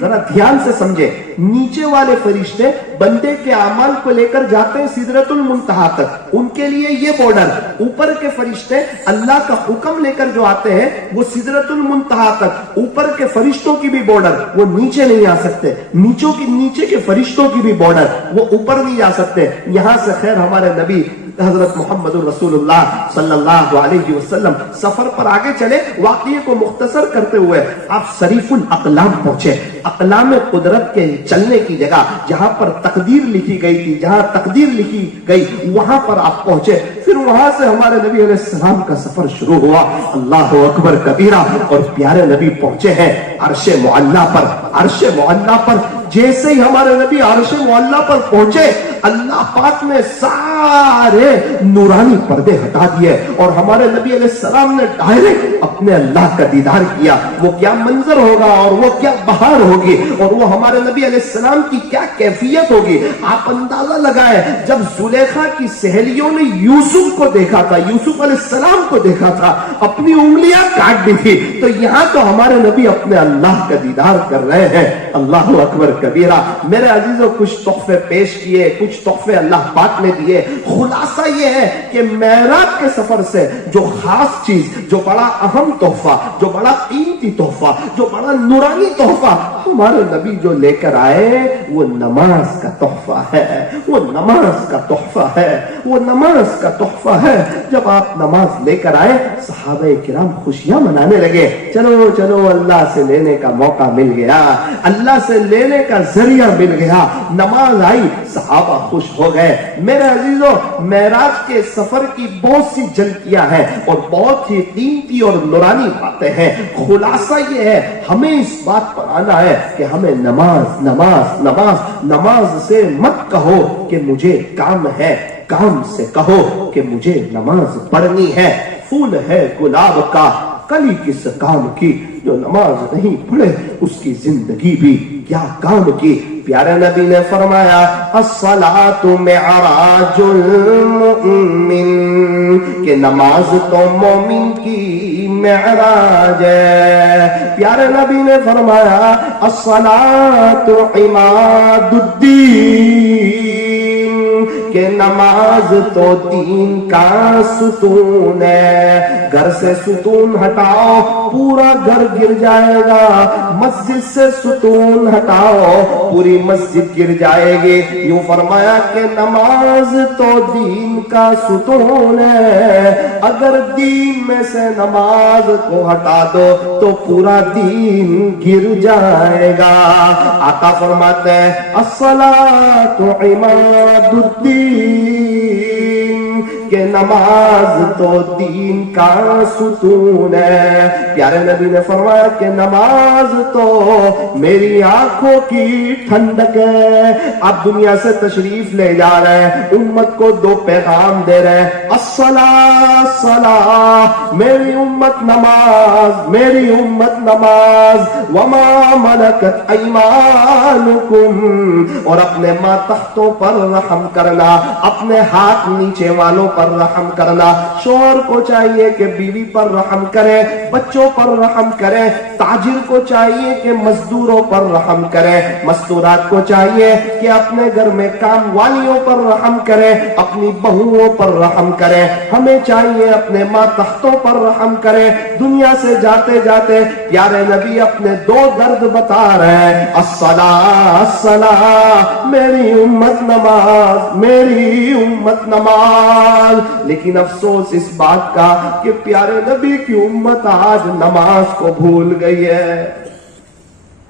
ذرا دھیان سے سمجھے، نیچے والے فرشتے بندے کے اعمال کو لے کر جاتے ہیں سدرۃ المنتہا تک، ان کے لیے یہ بارڈر. اوپر کے فرشتے اللہ کا حکم لے کر جو آتے ہیں وہ سدرۃ المنتہا تک. اوپر کے فرشتوں کی بھی بارڈر، وہ نیچے نہیں آ سکتے. نیچے کے فرشتوں کی بھی بارڈر، وہ اوپر نہیں جا سکتے. یہاں سے خیر ہمارے نبی حضرت محمد رسول اللہ صلی اللہ علیہ وسلم سفر پر آگے چلے. واقعے کو مختصر کرتے ہوئے آپ صریف الاقلام پہنچے. اقلام قدرت کے چلنے کی جگہ جہاں پر تقدیر لکھی گئی تھی، جہاں تقدیر لکھی گئی وہاں پر آپ پہنچے. پھر وہاں سے ہمارے نبی علیہ السلام کا سفر شروع ہوا. اللہ اکبر کبیرہ. اور پیارے نبی پہنچے ہیں عرش معلیٰ پر. عرش معلیٰ پر جیسے ہی ہمارے نبی عرش معلیٰ پر پہنچے، اللہ پاک نے سارے نورانی پردے ہٹا دیے اور ہمارے نبی علیہ السلام نے ڈائریکٹ اپنے اللہ کا دیدار کیا. وہ کیا منظر ہوگا اور وہ کیا بہار ہوگی اور وہ ہمارے نبی علیہ السلام کی کیا کیفیت ہوگی. آپ اندازہ لگائے جب زلیخا کی سہیلیوں نے یوسف کو دیکھا تھا، یوسف علیہ السلام کو دیکھا تھا، اپنی انگلیاں کاٹ دی تھی، تو یہاں تو ہمارے نبی اپنے اللہ کا دیدار کر رہے ہیں. اللہ اکبر کبیرہ. میرے عزیزوں، کچھ تحفے پیش کیے، کچھ تحفے اللہ پاک نے دیے. خلاصہ یہ ہے کہ معراج کے سفر سے جو خاص چیز، جو بڑا اہم تحفہ، جو بڑا قیمتی تحفہ، جو بڑا نورانی تحفہ ہمارے نبی جو لے کر آئے وہ نماز کا تحفہ ہے. وہ نماز کا تحفہ ہے. وہ نماز کا تحفہ ہے. جب آپ نماز لے کر آئے صحابہ کرام خوشیاں منانے لگے. چلو چلو اللہ سے لینے کا موقع مل گیا، اللہ سے لینے کا ذریعہ مل گیا. نماز آئی، صحابہ خوش ہو گئے. میرے عزیزوں، معراج کے سفر کی بہت سی جھلکیاں ہیں اور بہت ہی قیمتی اور نورانی باتیں ہیں. خلاصہ یہ ہے، ہمیں اس بات پر آنا ہے کہ ہمیں نماز نماز نماز نماز سے مت کہو کہ مجھے کام ہے، کام سے کہو کہ مجھے نماز پڑھنی ہے. پھول ہے گلاب کا، کلی کس کام کی، جو نماز نہیں پڑھے اس کی زندگی بھی کیا کام کی. پیارے نبی نے فرمایا الصلاۃ معراج المؤمن، کہ نماز تو مومن کی معراج ہے. پیارے نبی نے فرمایا الصلاۃ عماد الدین، کہ نماز تو دین کا ستون ہے. گھر سے ستون ہٹاؤ پورا گھر گر جائے گا. مسجد سے ستون ہٹاؤ پوری مسجد گر جائے گی. یوں فرمایا کہ نماز تو دین کا ستون ہے. اگر دین میں سے نماز کو ہٹا دو تو پورا دین گر جائے گا. آقا فرماتے ہیں الصلاۃ عماد الدین، کہ نماز تو دین کا ستون ہے. پیارے نبی نے فرمایا کہ نماز تو میری آنکھوں کی ٹھنڈک ہے. آپ دنیا سے تشریف لے جا رہے ہیں، امت کو دو پیغام دے رہے ہیں. الصلاۃ صلاۃ، میری امت نماز، میری امت نماز. وما ملکت ایمانکم، اور اپنے ماتحتوں پر رحم کرنا، اپنے ہاتھ نیچے والوں پر رحم کرنا. شوہر کو چاہیے کہ بیوی پر رحم کرے, بچوں پر رحم کرے. تاجر کو چاہیے کہ مزدوروں پر رحم کرے. مستورات کو چاہیے کہ اپنے گھر میں کام والیوں پر رحم کرے, اپنی بہوؤں پر رحم کرے. ہمیں چاہیے اپنے ماتحتوں پر رحم کرے. دنیا سے جاتے جاتے پیارے نبی اپنے دو درد بتا رہے ہیں, الصلاۃ الصلاۃ, میری امت نماز, میری امت نماز. لیکن افسوس اس بات کا کہ پیارے نبی کی امت آج نماز کو بھول گئی ہے.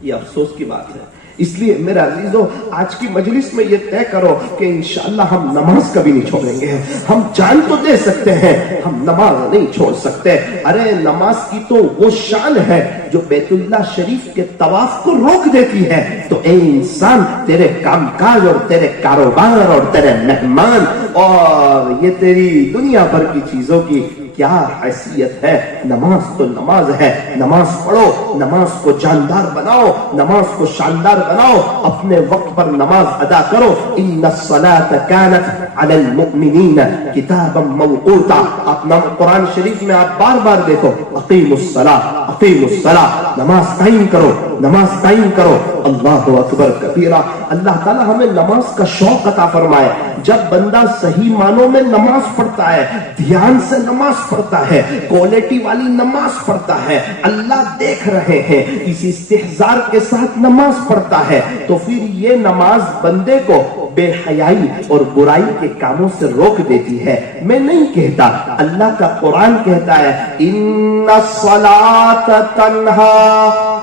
یہ افسوس کی بات ہے. اس لیے میرا عزیزو, آج کی مجلس میں یہ طے کرو کہ انشاءاللہ ہم نماز کبھی نہیں چھوڑیں گے. ہم جان تو دے سکتے ہیں, ہم نماز نہیں چھوڑ سکتے. ارے نماز کی تو وہ شان ہے جو بیت اللہ شریف کے طواف کو روک دیتی ہے. تو اے انسان, تیرے کام کاج اور تیرے کاروبار اور تیرے مہمان اور یہ تیری دنیا بھر کی چیزوں کی کیا حیثیت ہے؟ نماز تو نماز ہے. نماز پڑھو, نماز کو جاندار بناؤ, نماز کو شاندار بناؤ, اپنے وقت پر نماز ادا کرو. ان الصلاۃ کانت علی المؤمنین کتابا موقوتا. آپ قرآن شریف میں آپ بار بار دیکھو, اقیموا الصلاۃ, اقیموا الصلاۃ, نماز قائم کرو, نماز قائم کرو. اللہ اکبر کبیرہ. اللہ تعالی ہمیں نماز کا شوق عطا فرمائے. جب بندہ صحیح معنوں میں نماز پڑھتا ہے, دھیان سے نماز پڑھتا ہے, کوالٹی والی نماز پڑھتا ہے, اللہ دیکھ رہے ہیں, اس استحضار کے ساتھ نماز پڑھتا ہے, تو پھر یہ نماز بندے کو بے حیائی اور برائی کے کاموں سے روک دیتی ہے. میں نہیں کہتا, اللہ کا قرآن کہتا ہے, ان الصلاۃ تنہی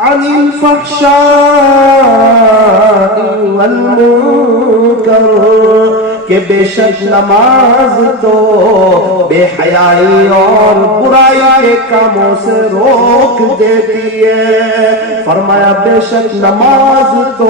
عن الفحشاء والمنکر, کہ بے شک نماز تو بے حیائی اور برائی کے کاموں سے روک دیتی ہے. فرمایا بے شک نماز تو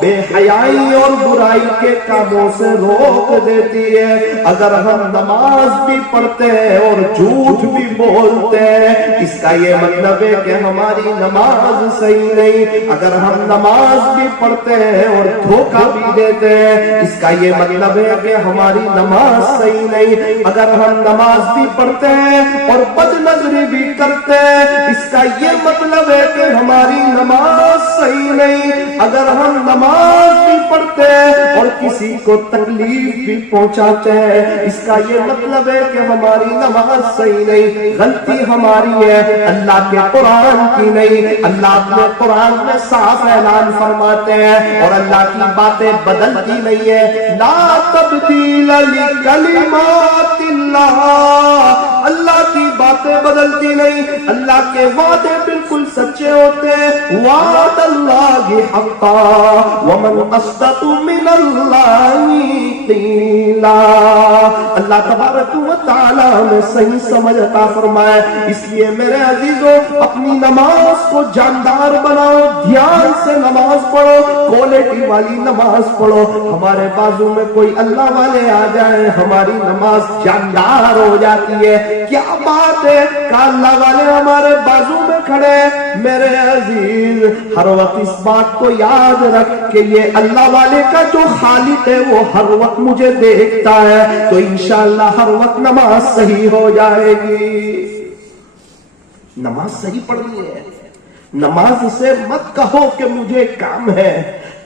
بے حیائی اور برائی کے کاموں سے روک دیتی ہے. اگر ہم نماز بھی پڑھتے ہیں اور جھوٹ بھی بولتے ہیں, اس کا یہ مطلب ہے کہ ہماری نماز صحیح نہیں. اگر ہم نماز بھی پڑھتے ہیں اور دھوکہ بھی دیتے ہیں, اس کا یہ مطلب ہے کہ ہماری نماز صحیح نہیں. اگر ہم نماز بھی پڑھتے ہیں اور بد نظری بھی کرتے ہیں, اس کا یہ مطلب ہے کہ ہماری نماز صحیح نہیں. اگر ہم نماز بھی پڑھتے ہیں اور کسی کو تکلیف بھی پہنچاتے ہیں, اس کا یہ مطلب ہے کہ ہماری نماز صحیح نہیں. غلطی ہماری ہے, اللہ کے قرآن کی نہیں. اللہ اپنے قرآن میں صاف اعلان فرماتے ہیں اور اللہ کی باتیں بدلتی نہیں ہے. لا تبدیل لکلمات اللہ, اللہ کی باتیں بدلتی نہیں. اللہ کے وعدے بالکل سچے ہوتے ہیں. وعد اللہ حقا ومن اصدق من اللہ قیلا. اللہ تبارک و تعالی ہمیں صحیح سمجھ عطا فرمائے. اس لیے میرے عزیزوں, اپنی نماز کو جاندار بناؤ, دھیان سے نماز پڑھو, کوالٹی والی نماز پڑھو. ہمارے بازو میں کوئی اللہ والے آ جائیں, ہماری نماز جاندار ہو جاتی ہے. کیا بات ہے کہ اللہ والے ہمارے بازو میں کھڑے. میرے عزیز, ہر وقت اس بات کو یاد رکھ کہ یہ اللہ والے کا جو خالق ہے وہ ہر وقت مجھے دیکھتا ہے, تو انشاءاللہ ہر وقت نماز صحیح ہو جائے گی. نماز صحیح پڑھنی ہے. نماز سے مت کہو کہ مجھے کام ہے,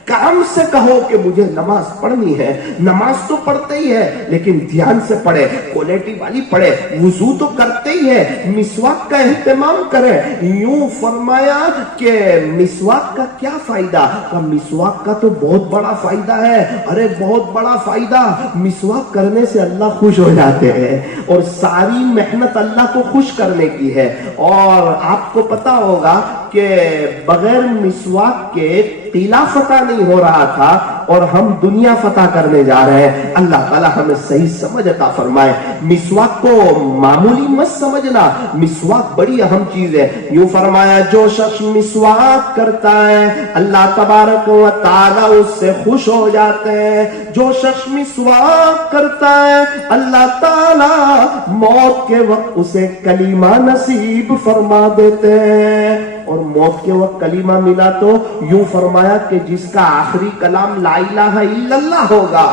کام سے کہو کہ مجھے نماز پڑھنی ہے. نماز تو پڑھتے ہی ہے لیکن دھیان سے پڑھے, کوالٹی والی پڑھے. وضو تو کرتے ہی ہے, مسواک کا اہتمام کرے. یوں فرمایا کہ مسواک کا کیا فائدہ؟ مسواک کا تو بہت بڑا فائدہ ہے. ارے بہت بڑا فائدہ. مسواک کرنے سے اللہ خوش ہو جاتے ہیں اور ساری محنت اللہ کو خوش کرنے کی ہے. اور آپ کو پتا ہوگا کہ بغیر مسواک کے قلعہ فتح نہیں ہو رہا تھا اور ہم دنیا فتح کرنے جا رہے ہیں. اللہ تعالیٰ ہمیں صحیح سمجھ عطا فرمائے. مسواک کو معمولی مت سمجھنا, مسواک بڑی اہم چیز ہے. یوں فرمایا جو شخص مسواک کرتا ہے اللہ تبارک و تعالیٰ اس سے خوش ہو جاتے ہیں. جو شخص مسواک کرتا ہے اللہ تعالیٰ موت کے وقت اسے کلمہ نصیب فرما دیتے ہیں. اور موت کے وقت کلمہ ملا تو یوں فرمایا کہ جس کا آخری کلام لا الہ الا اللہ ہوگا,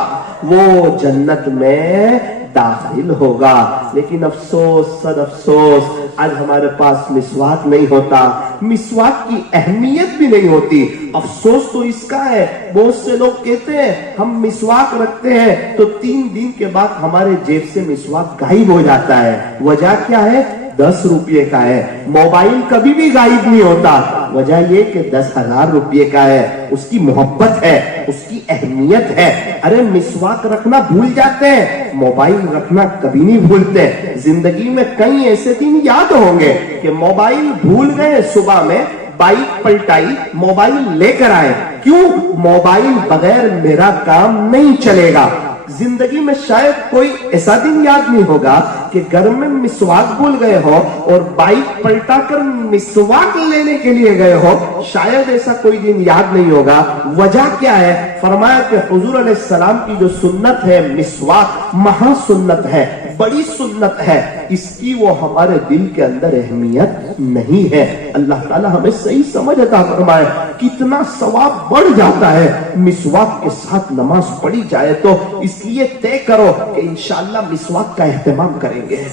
وہ جنت میں داخل ہوگا. لیکن افسوس صد افسوس آج ہمارے پاس مسواک نہیں ہوتا, مسواک کی اہمیت بھی نہیں ہوتی. افسوس تو اس کا ہے, بہت سے لوگ کہتے ہیں ہم مسواک رکھتے ہیں تو 3 دن کے بعد ہمارے جیب سے مسواک غائب ہو جاتا ہے. وجہ کیا ہے؟ 10 روپے کا ہے. موبائل کبھی بھی غائب نہیں ہوتا, وجہ یہ کہ 10,000 روپے کا ہے. اس کی محبت ہے, اس کی اہمیت ہے. ارے مسواک رکھنا بھول جاتے ہیں, موبائل رکھنا کبھی نہیں بھولتے. زندگی میں کئی ایسے دن یاد ہوں گے کہ موبائل بھول گئے, صبح میں بائک پلٹائی, موبائل لے کر آئے. کیوں؟ موبائل بغیر میرا کام نہیں چلے گا. زندگی میں شاید کوئی ایسا دن یاد نہیں ہوگا کہ گھر میں مسواک بھول گئے ہو اور بائک پلٹا کر مسواک لینے کے لیے گئے ہو. شاید ایسا کوئی دن یاد نہیں ہوگا. وجہ کیا ہے؟ فرمایا کہ حضور علیہ السلام کی جو سنت ہے مسواک, مہا سنت ہے, بڑی سنت ہے, اس کی وہ ہمارے دل کے اندر اہمیت نہیں ہے. اللہ تعالی ہمیں صحیح سمجھ عطا فرمائے. کتنا ثواب بڑھ جاتا ہے مسواک کے ساتھ نماز پڑھی جائے تو. اس لیے طے کرو کہ انشاءاللہ مسواک کا اہتمام کریں گے.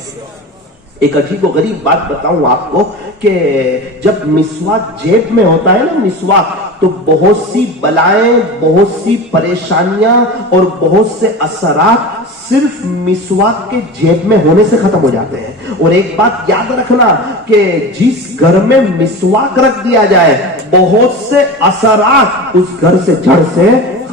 ایک عجیب و غریب بات بتاؤں آپ کو کہ جب مسواک جیب میں ہوتا ہے نا مسواک, تو بہت سی بلائیں, بہت سی پریشانیاں اور بہت سے اثرات صرف مسواک کے جیب میں ہونے سے ختم ہو جاتے ہیں. اور ایک بات یاد رکھنا کہ جس گھر میں مسواک رکھ دیا جائے, بہت سے اثرات اس گھر سے جڑ سے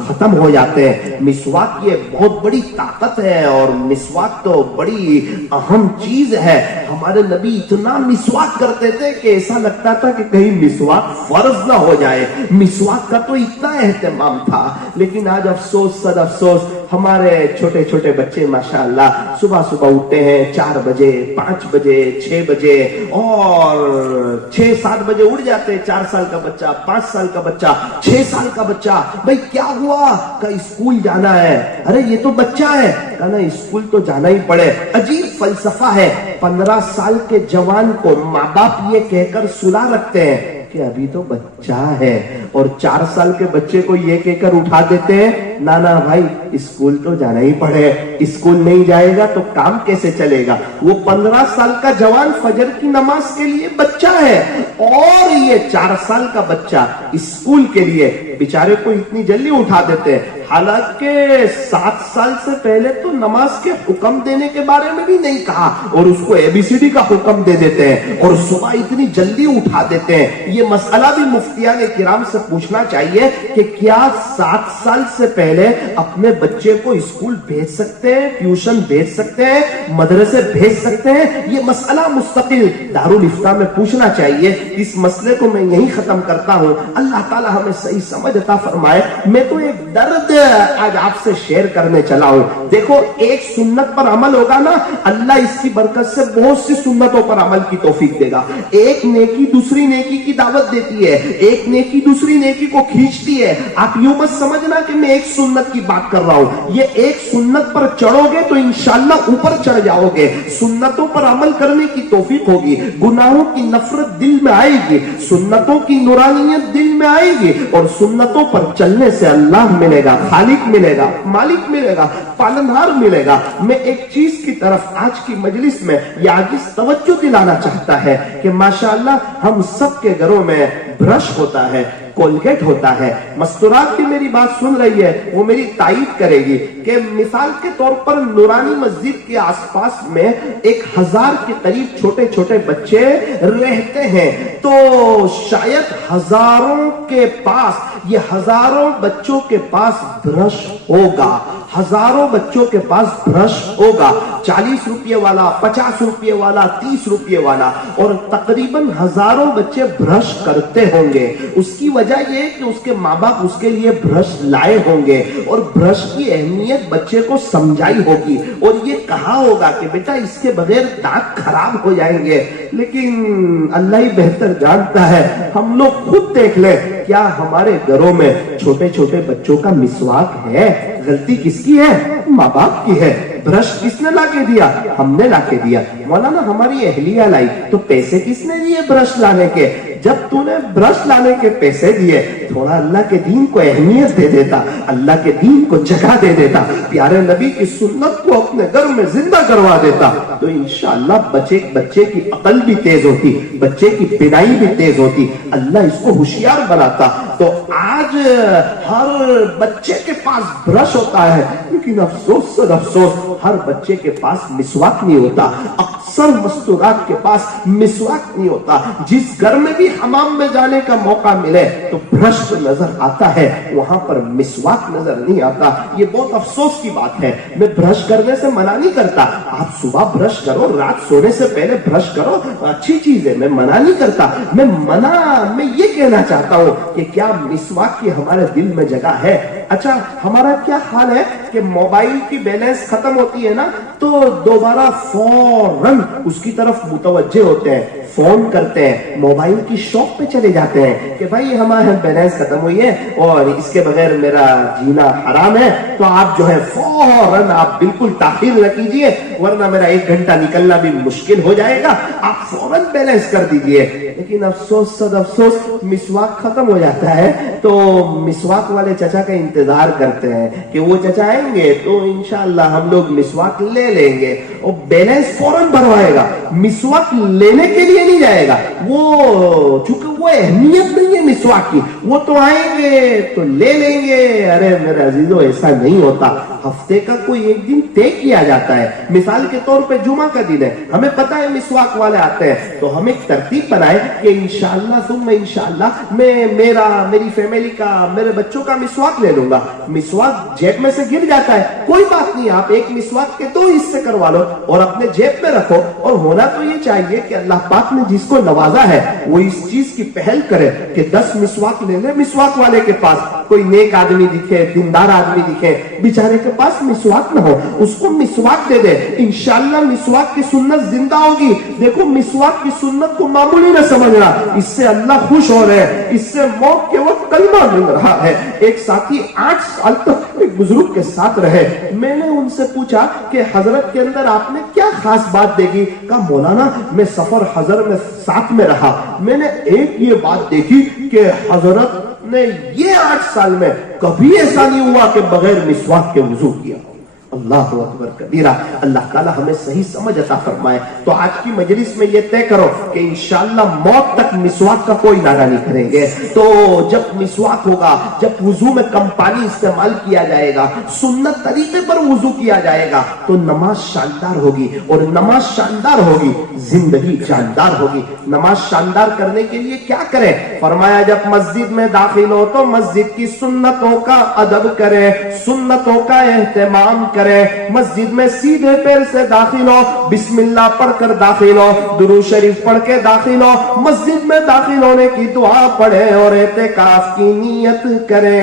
ختم ہو جاتے ہیں. مسواک یہ بہت بڑی طاقت ہے اور مسواک تو بڑی اہم چیز ہے. ہمارے نبی اتنا مسواک کرتے تھے کہ ایسا لگتا تھا کہ کہیں مسواک فرض نہ ہو جائے. مسواک کا تو اتنا اہتمام تھا. لیکن آج افسوس صد افسوس, ہمارے چھوٹے چھوٹے بچے ماشاءاللہ صبح صبح اٹھتے ہیں 4 بجے, 5 بجے, 6 بجے اور 6-7 بجے اٹھ جاتے ہیں. 4 سال کا بچہ, 5 سال کا بچہ, 6 سال کا بچہ. بھئی کیا ہوا؟ کہ اسکول جانا ہے. ارے یہ تو بچہ ہے. کہنا اسکول تو جانا ہی پڑے. عجیب فلسفہ ہے. 15 سال کے جوان کو ماں باپ یہ کہہ کر سلا رکھتے ہیں کہ ابھی تو بچہ ہے, اور 4 سال کے بچے کو یہ کہہ کر اٹھا دیتے ہیں, نانا بھائی اسکول تو جانا ہی پڑے, اسکول نہیں جائے گا تو کام کیسے چلے گا. وہ 15 سال کا جوان فجر کی نماز کے لیے بچہ ہے, اور یہ 4 سال کا بچہ اسکول کے لیے بیچارے کو اتنی جلدی اٹھا دیتے ہیں. حالانکہ 7 سال سے پہلے تو نماز کے حکم دینے کے بارے میں بھی نہیں کہا, اور اس کو ABCD کا حکم دے دیتے ہیں اور صبح اتنی جلدی اٹھا دیتے ہیں. یہ مسئلہ بھی مفتیان کرام سے پوچھنا چاہیے کہ کیا 7 سال سے پہلے اپنے بچے کو اسکول بھیج سکتے ہیں, ٹیوشن بھیج سکتے ہیں, مدرسے بھیج سکتے ہیں؟ یہ مسئلہ مستقل دارالفتاء میں پوچھنا چاہیے. اس مسئلے کو میں یہی ختم کرتا ہوں. اللہ تعالی ہمیں صحیح سمجھ عطا فرمائے. میں تو ایک درد آج آپ سے شیئر کرنے چلا ہوں. دیکھو, ایک سنت پر عمل ہوگا نا, اللہ اس کی برکت سے بہت سی سنتوں پر عمل کی توفیق دے گا. ایک نیکی دوسری نیکی کی دعوت دیتی ہے, ایک نیکی دوسری نیکی کو کھینچتی ہے. آپ یوں مت سمجھنا کہ میں ایک سنت کی بات کر رہا ہوں. یہ ایک سنت پر چڑھو گے تو انشاءاللہ اوپر چڑھ جاؤ گے. سنتوں پر عمل کرنے کی توفیق ہوگی, گناہوں کی نفرت دل میں آئے گی, سنتوں کی نورانیت دل میں آئے گی, اور سنتوں پر چلنے سے اللہ ملے گا, خالق ملے گا, مالک ملے گا, پالنہار ملے گا. میں ایک چیز کی طرف آج کی مجلس میں یہ عاجز توجہ دلانا چاہتا ہے کہ ماشاءاللہ ہم سب کے گھروں میں برش ہوتا ہے, کولگیٹ ہوتا ہے. مستورات بھی میری بات سن رہی ہے, وہ میری تائید کرے گی کہ مثال کے طور پر نورانی مسجد کے آس پاس میں 1000 کے قریب چھوٹے چھوٹے بچے رہتے ہیں. تو شاید ہزاروں کے پاس, یہ ہزاروں بچوں کے پاس برش ہوگا, ہزاروں بچوں کے پاس برش ہوگا, 40 روپے والا, 50 روپے والا, 30 روپے والا, اور تقریباً ہزاروں بچے برش کرتے ہوں گے. اس کی وجہ یہ کہ اس کے ماں باپ اس کے لیے برش لائے ہوں گے, اور برش کی اہمیت بچے کو سمجھائی ہوگی, اور یہ کہا ہوگا کہ بیٹا اس کے بغیر دانت خراب ہو جائیں گے. لیکن اللہ ہی بہتر جانتا ہے. ہم لوگ خود دیکھ لیں, کیا ہمارے گھروں میں چھوٹے چھوٹے بچوں کا مسواک ہے؟ غلطی کس کی ہے؟ ماں باپ کی ہے. برش کس نے لا کے دیا؟ ہم نے لا کے دیا. مولانا ہماری اہلیہ لائی, تو پیسے کس نے دیے برش لانے کے؟ جب تو نے برش لانے کے پیسے دیے تھوڑا اللہ کے دین کو اہمیت دے دیتا, اللہ کے دین کو جگہ دے دیتا, پیارے نبی کی سنت کو اپنے گھر میں زندہ کروا دیتا, تو انشاءاللہ بچے کی عقل بھی تیز ہوتی, بچے کی بینائی بھی تیز ہوتی, اللہ اس کو ہوشیار بناتا. تو آج ہر بچے کے پاس برش ہوتا ہے, لیکن افسوس سے افسوس ہر بچے کے پاس مسواک نہیں ہوتا, اکثر مستورات کے پاس مسواک نہیں ہوتا. جس گھر میں بھی حمام میں جانے کا موقع ملے تو برش نظر آتا ہے, وہاں پر مسواک نظر نہیں آتا. یہ بہت افسوس کی بات ہے. میں برش کرنے سے منع نہیں کرتا, آپ صبح برش کرو, رات سونے سے پہلے برش کرو, اچھی چیز ہے, میں منع نہیں کرتا. میں یہ کہنا چاہتا ہوں کہ کیا مسواک کی ہمارے دل میں جگہ ہے؟ اچھا ہمارا کیا حال ہے کہ موبائل کی بیلنس ختم ہوتی ہے نا تو دوبارہ فوراً اس کی طرف متوجہ ہوتے ہیں, فون کرتے ہیں, موبائل کی شاپ پہ چلے جاتے ہیں کہ بھائی ہمارا بیلنس ختم ہوئی ہے اور اس کے بغیر میرا جینا حرام ہے, تو آپ جو ہے فوراً آپ بالکل تاخیر نہ کیجئے ورنہ میرا 1 گھنٹہ نکلنا بھی مشکل ہو جائے گا, آپ فوراً بیلنس کر دیجئے. لیکن افسوس صد افسوس مسواک ختم ہو جاتا ہے تو مسواک والے چچا کا انتظار کرتے ہیں کہ وہ چچا آئیں گے تو انشاءاللہ ہم لوگ مسواک لے لیں گے, اور بیلنس فوراً بھروائے گا, مسواک لینے کے لیے نہیں جائے گا. وہ چونکہ وہ اہمیت نہیں ہے مسواک کی, وہ تو آئیں گے تو لے لیں گے. ارے میرے عزیزو ایسا نہیں ہوتا. ہفتے کا کوئی ایک دن طے کیا جاتا ہے, مثال کے طور پہ جمعہ کا دن ہے, ہمیں پتا ہے مسواک والے آتے ہیں, تو ہم ایک ترتیب بنائیں کہ انشاءاللہ ثم انشاءاللہ میں میری فیملی کا, میرے بچوں کا مسواک لے لوں گا. مسواک جیب میں سے گر جاتا ہے, کوئی بات نہیں, آپ ایک مسواک کے 2 حصے کروا لو اور اپنے جیب میں رکھو. اور ہونا تو یہ چاہیے کہ اللہ پاک نے جس کو نوازا ہے وہ اس چیز کی پہل کرے کہ 10 مسواک لے لے مسواک والے کے پاس. کوئی نیک آدمی دکھے, دیندار آدمی دکھے, بیچارے کے پاس مسواک نہ ہو, اس کو مسواک دے دے, انشاءاللہ مسواک کی سنت زندہ ہوگی. دیکھو مسواک کی سنت کو معمولی نہ سمجھنا, اس سے اللہ خوش ہو رہے ہیں, اس سے موت کے وقت کلمہ مل رہا ہے. ایک ساتھی 8 سال تک ایک بزرگ کے ساتھ رہے, میں نے ان سے پوچھا کہ حضرت کے اندر آپ نے کیا خاص بات دیکھی؟ کہا مولانا میں سفر حضرت میں ساتھ میں رہا, میں نے ایک یہ بات دیکھی کہ حضرت نے یہ 8 سال میں کبھی ایسا نہیں ہوا کہ بغیر مسواک کے وضو کیا. اللہ اکبر کبیرہ. اللہ تعالی ہمیں صحیح سمجھ عطا فرمائے. تو آج کی مجلس میں یہ طے کرو کہ انشاءاللہ موت تک مسواک کا کوئی ناغہ نہیں کریں گے. تو جب مسواک ہوگا, جب وضو میں کم پانی استعمال کیا جائے گا, سنت طریقے پر وضو کیا جائے گا, تو نماز شاندار ہوگی, اور نماز شاندار ہوگی زندگی شاندار ہوگی. نماز شاندار کرنے کے لیے کیا کریں؟ فرمایا جب مسجد میں داخل ہو تو مسجد کی سنتوں کا ادب کرے, سنتوں کا اہتمام کرے. مسجد میں سیدھے پیر سے داخل ہو, بسم اللہ پڑھ کر داخل ہو, درود شریف پڑھ کے داخل ہو, مسجد میں داخل ہونے کی دعا پڑھے اور اعتکاف کی نیت کرے.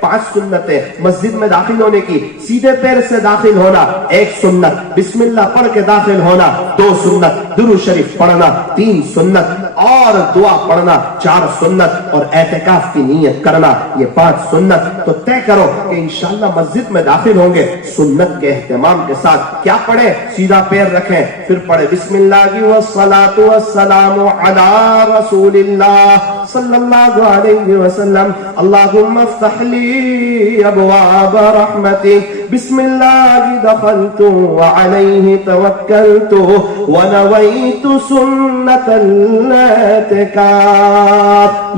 5 سنتیں مسجد میں داخل ہونے کی: سیدھے پیر سے داخل ہونا 1 سنت, بسم اللہ پڑھ کے داخل ہونا 2 سنت, درود شریف پڑھنا 3 سنت, اور دعا پڑھنا 4 سنت, اور اعتکاف کی نیت کرنا یہ 5 سنت. تو طے کرو کہ انشاءاللہ مسجد میں داخل ہوں گے سنت کے اہتمام کے ساتھ. کیا پڑھے؟ سیدھا پیر رکھیں, پھر پڑھے بسم اللہ والصلاۃ والسلام علی رسول اللہ صلی اللہ علیہ وسلم. اللہم افتح لی ابواب رحمتک, بسم اللہ دخلت وعلیہ توکلت ونویت سنت الاعتکاف.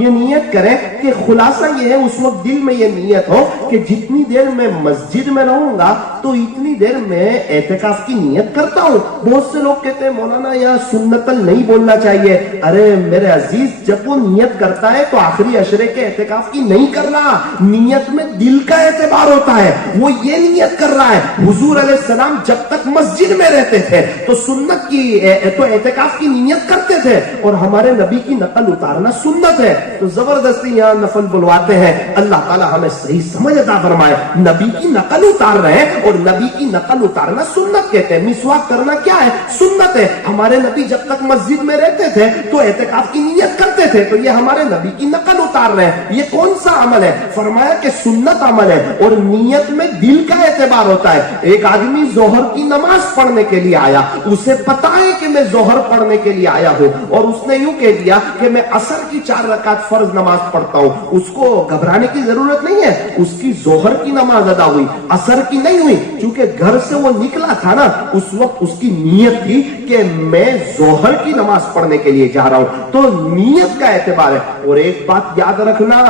یہ نیت کریں کہ خلاصہ یہ ہے, اس وقت دل میں یہ نیت ہو کہ جتنی دیر میں مسجد میں رہوں گا تو اتنی دیر میں اعتکاف کی نیت کرتا ہوں. بہت سے لوگ کہتے ہیں مولانا یہاں سنتن نہیں بولنا چاہیے. ارے میرے عزیز, جب وہ نیت کرتا ہے تو آخری عشرے کے اعتکاف کی نہیں کر رہا, نیت میں دل کا اعتبار ہوتا ہے. وہ یہ نیت کر رہا ہے حضور علیہ السلام جب تک مسجد میں رہتے تھے تو سنت کی تو اعتکاف کی نیت کرتے تھے, اور ہمارے نبی کی نقل اتارنا سنت ہے. تو زبردستی یہاں نفل بلواتے ہیں. اللہ تعالی ہمیں صحیح سمجھ عطا فرمائے. نبی کی نقل اتار رہے ہیں, اور نبی کی نقل اتارنا سنت کہتے ہیں. مسواک کرنا کیا ہے؟ سنت ہے. ہمارے نبی جب تک مسجد میں رہتے تھے تو اعتکاف کی نیت کرتے تھے, تو یہ ہمارے نبی کی نقل اتار رہے ہیں. یہ کون سا عمل ہے؟ فرمایا کہ کہ سنت عمل ہے اور نیت میں دل کا اعتبار ہوتا ہے. ایک آدمی ظہر کی نماز پڑھنے کے لیے آیا, اسے پتا ہے کہ میں ظہر پڑھنے کے لیے آیا ہوں, اور اس نے یوں کہہ دیا کہ میں عصر کی 4 رکعت فرض نماز پڑھتا ہوں. اس کو گھبرانے کی ضرورت نہیں ہے, اس کی ظہر کی نماز ادا ہوئی, عصر کی نہیں ہوئی. چونکہ گھر سے وہ نکلا تھا نا, اس وقت اس کی نیت تھی کہ میں ظہر کی نماز پڑھنے کے لیے جا رہا ہوں. تو نیت کا اعتبار ہے. اور ایک بات یاد رکھنا,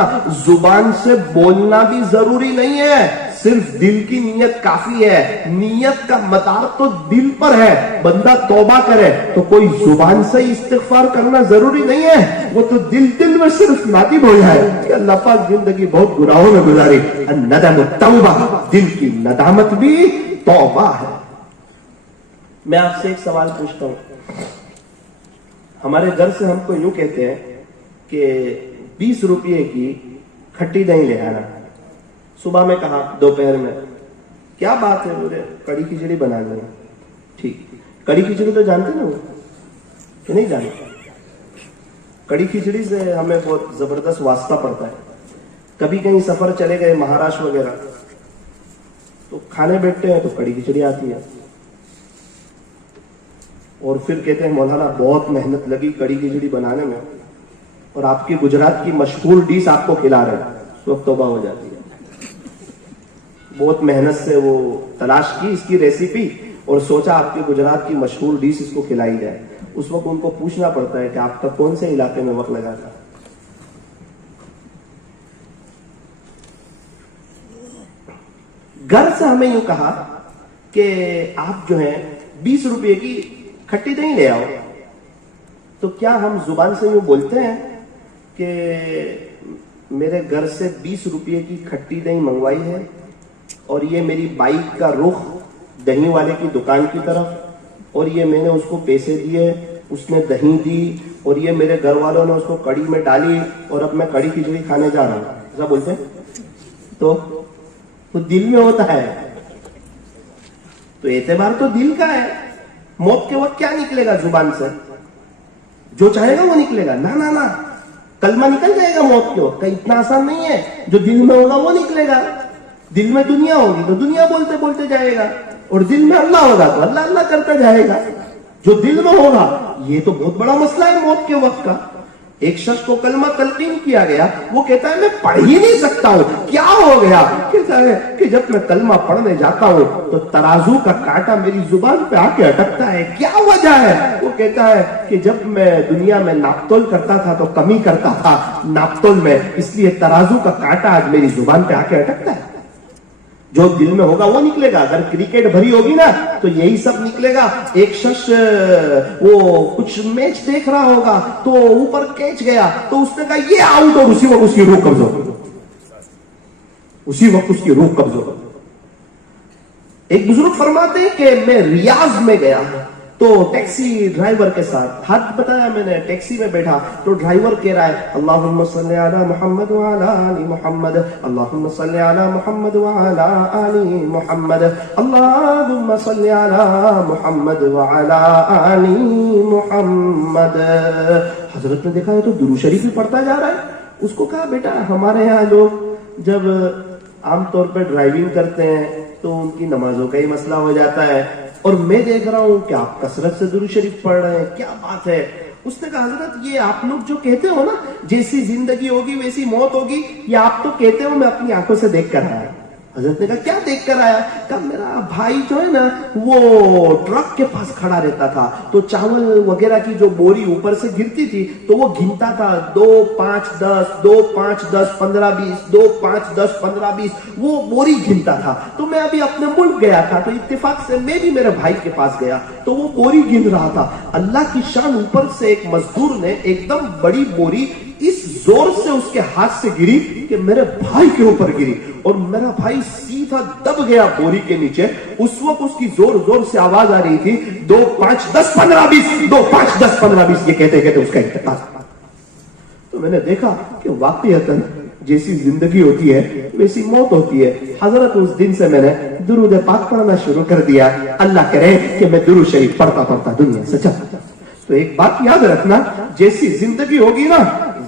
زبان سے بولنا بھی ضروری نہیں ہے, صرف دل کی نیت کافی ہے. نیت کا مدار تو دل پر ہے. بندہ توبہ کرے تو کوئی زبان سے استغفار کرنا ضروری نہیں ہے, وہ تو دل میں صرف نادم ہو جائے کہ اللہ پاک زندگی بہت گناہوں میں گزاری. الندم توبہ, دل کی ندامت بھی توبہ ہے. میں آپ سے ایک سوال پوچھتا ہوں. ہمارے گھر سے ہم کو یوں کہتے ہیں کہ 20 روپے کی کھٹی دہی لے آنا. صبح میں کہا, دوپہر میں, کیا بات ہے, مجھے کڑی کھچڑی بنا لینا. ٹھیک, کڑی کھچڑی تو جانتے نا وہ کہ نہیں جانتے؟ کڑی کھچڑی سے ہمیں بہت زبردست واسطہ پڑتا ہے. کبھی کہیں سفر چلے گئے مہاراشٹر وغیرہ, تو کھانے بیٹھتے ہیں تو کڑی کھچڑی آتی ہے, اور پھر کہتے ہیں مولانا بہت محنت لگی کڑی کھچڑی بنانے میں, اور آپ کی گجرات کی مشہور ڈش آپ کو کھلا رہے ہیں. اس وقت توبہ ہو جاتی ہے. بہت محنت سے وہ تلاش کی اس کی ریسیپی, اور سوچا آپ کی گجرات کی مشہور ڈش اس کو کھلائی جائے. اس وقت ان کو پوچھنا پڑتا ہے کہ آپ کا کون سے علاقے میں وقت لگا تھا. گھر سے ہمیں یوں کہا کہ آپ جو ہیں 20 روپے کی کھٹی دہی لے آؤ, تو کیا ہم زبان سے یوں بولتے ہیں کہ میرے گھر سے 20 روپے کی کھٹی دہی منگوائی ہے, اور یہ میری بائک کا رخ دہی والے کی دکان کی طرف, اور یہ میں نے اس کو پیسے دیے, اس نے دہی دی, اور یہ میرے گھر والوں نے اس کو کڑی میں ڈالی, اور اب میں کڑی کھچڑی کھانے جا رہا ہوں, ایسا بولتے ہیں؟ تو دل میں ہوتا ہے. تو اعتبار تو دل کا ہے. موت کے وقت کیا نکلے گا زبان سے؟ جو چاہے گا وہ نکلے گا. نہ کلمہ نکل جائے گا موت کے وقت. اتنا آسان نہیں ہے. جو دل میں ہوگا وہ نکلے گا. دل میں دنیا ہوگی تو دنیا بولتے بولتے جائے گا, اور دل میں اللہ ہوگا تو اللہ اللہ کرتا جائے گا. جو دل میں ہوگا, یہ تو بہت بڑا مسئلہ ہے موت کے وقت کا. ایک شخص کو کلمہ تلقین کیا گیا, وہ کہتا ہے میں پڑھ ہی نہیں سکتا ہوں. کیا ہو گیا؟ کہتا ہے کہ جب میں کلمہ پڑھنے جاتا ہوں تو ترازو کا کانٹا میری زبان پہ آ کے اٹکتا ہے. کیا وجہ ہے؟ وہ کہتا ہے کہ جب میں دنیا میں ناپتول کرتا تھا تو کمی کرتا تھا ناپتول میں, اس لیے ترازو کا کانٹا آج میری زبان پہ آ کے اٹکتا ہے. جو دل میں ہوگا وہ نکلے گا. اگر کرکٹ بھری ہوگی نا تو یہی سب نکلے گا. ایک شخص وہ کچھ میچ دیکھ رہا ہوگا تو اوپر کیچ گیا, تو اس نے کہا یہ آؤٹ, اور اسی وقت اس کی روح قبض ہو, اسی وقت اس کی روح قبض ہو. ایک بزرگ فرماتے ہیں کہ میں ریاض میں گیا تو ٹیکسی ڈرائیور کے ساتھ, حد بتایا میں نے, ٹیکسی میں بیٹھا تو ڈرائیور کہہ رہا ہے اللہم صلی علی محمد وعلی آل محمد, اللہم صلی علی محمد وعلی آل محمد, اللہم صلی علی محمد وعلی آل محمد. حضرت نے دیکھا ہے تو درود شریف بھی پڑھتا جا رہا ہے. اس کو کہا بیٹا ہمارے ہاں لوگ جب عام طور پہ ڈرائیونگ کرتے ہیں تو ان کی نمازوں کا ہی مسئلہ ہو جاتا ہے, اور میں دیکھ رہا ہوں کہ آپ کثرت سے درود شریف پڑھ رہے ہیں, کیا بات ہے؟ اس نے کہا حضرت یہ آپ لوگ جو کہتے ہو نا جیسی زندگی ہوگی ویسی موت ہوگی, یہ آپ تو کہتے ہو, میں اپنی آنکھوں سے دیکھ کر آیا. حضرت نے کہا کیا دیکھ کر آیا؟ کہا میرا بھائی جو ہے نا وہ ٹرک کے پاس کھڑا رہتا تھا, تو چاول وغیرہ کی جو بوری اوپر سے گرتی تھی تو وہ گنتا تھا 2 5 10 2 5 10 15 20 2 5 10 15 20, وہ بوری گنتا تھا. تو میں ابھی اپنے ملک گیا تھا تو اتفاق سے میں بھی میرے بھائی کے پاس گیا تو وہ بوری گن رہا تھا. اللہ کی شان, اوپر سے ایک مزدور نے ایک دم بڑی بوری اس زور سے اس کے ہاتھ سے گری کہ میرے بھائی کے اوپر گری, اور میرا بھائی سیدھا دب گیا بوری کے نیچے. اس وقت اس کی زور زور سے آواز آ رہی تھی 2 5 10 15 20 2 5 10 15 20, یہ کہتے کہتے اس کا انتقال. تو میں نے دیکھا کہ واقعتاً جیسی زندگی ہوتی ہے ویسی موت ہوتی ہے. حضرت اس دن سے میں نے درود پاک پڑھنا شروع کر دیا. اللہ کرے کہ میں درود شریف پڑھتا پڑھتا دنیا سے چلا. تو ایک بات یاد رکھنا, جیسی زندگی ہوگی نا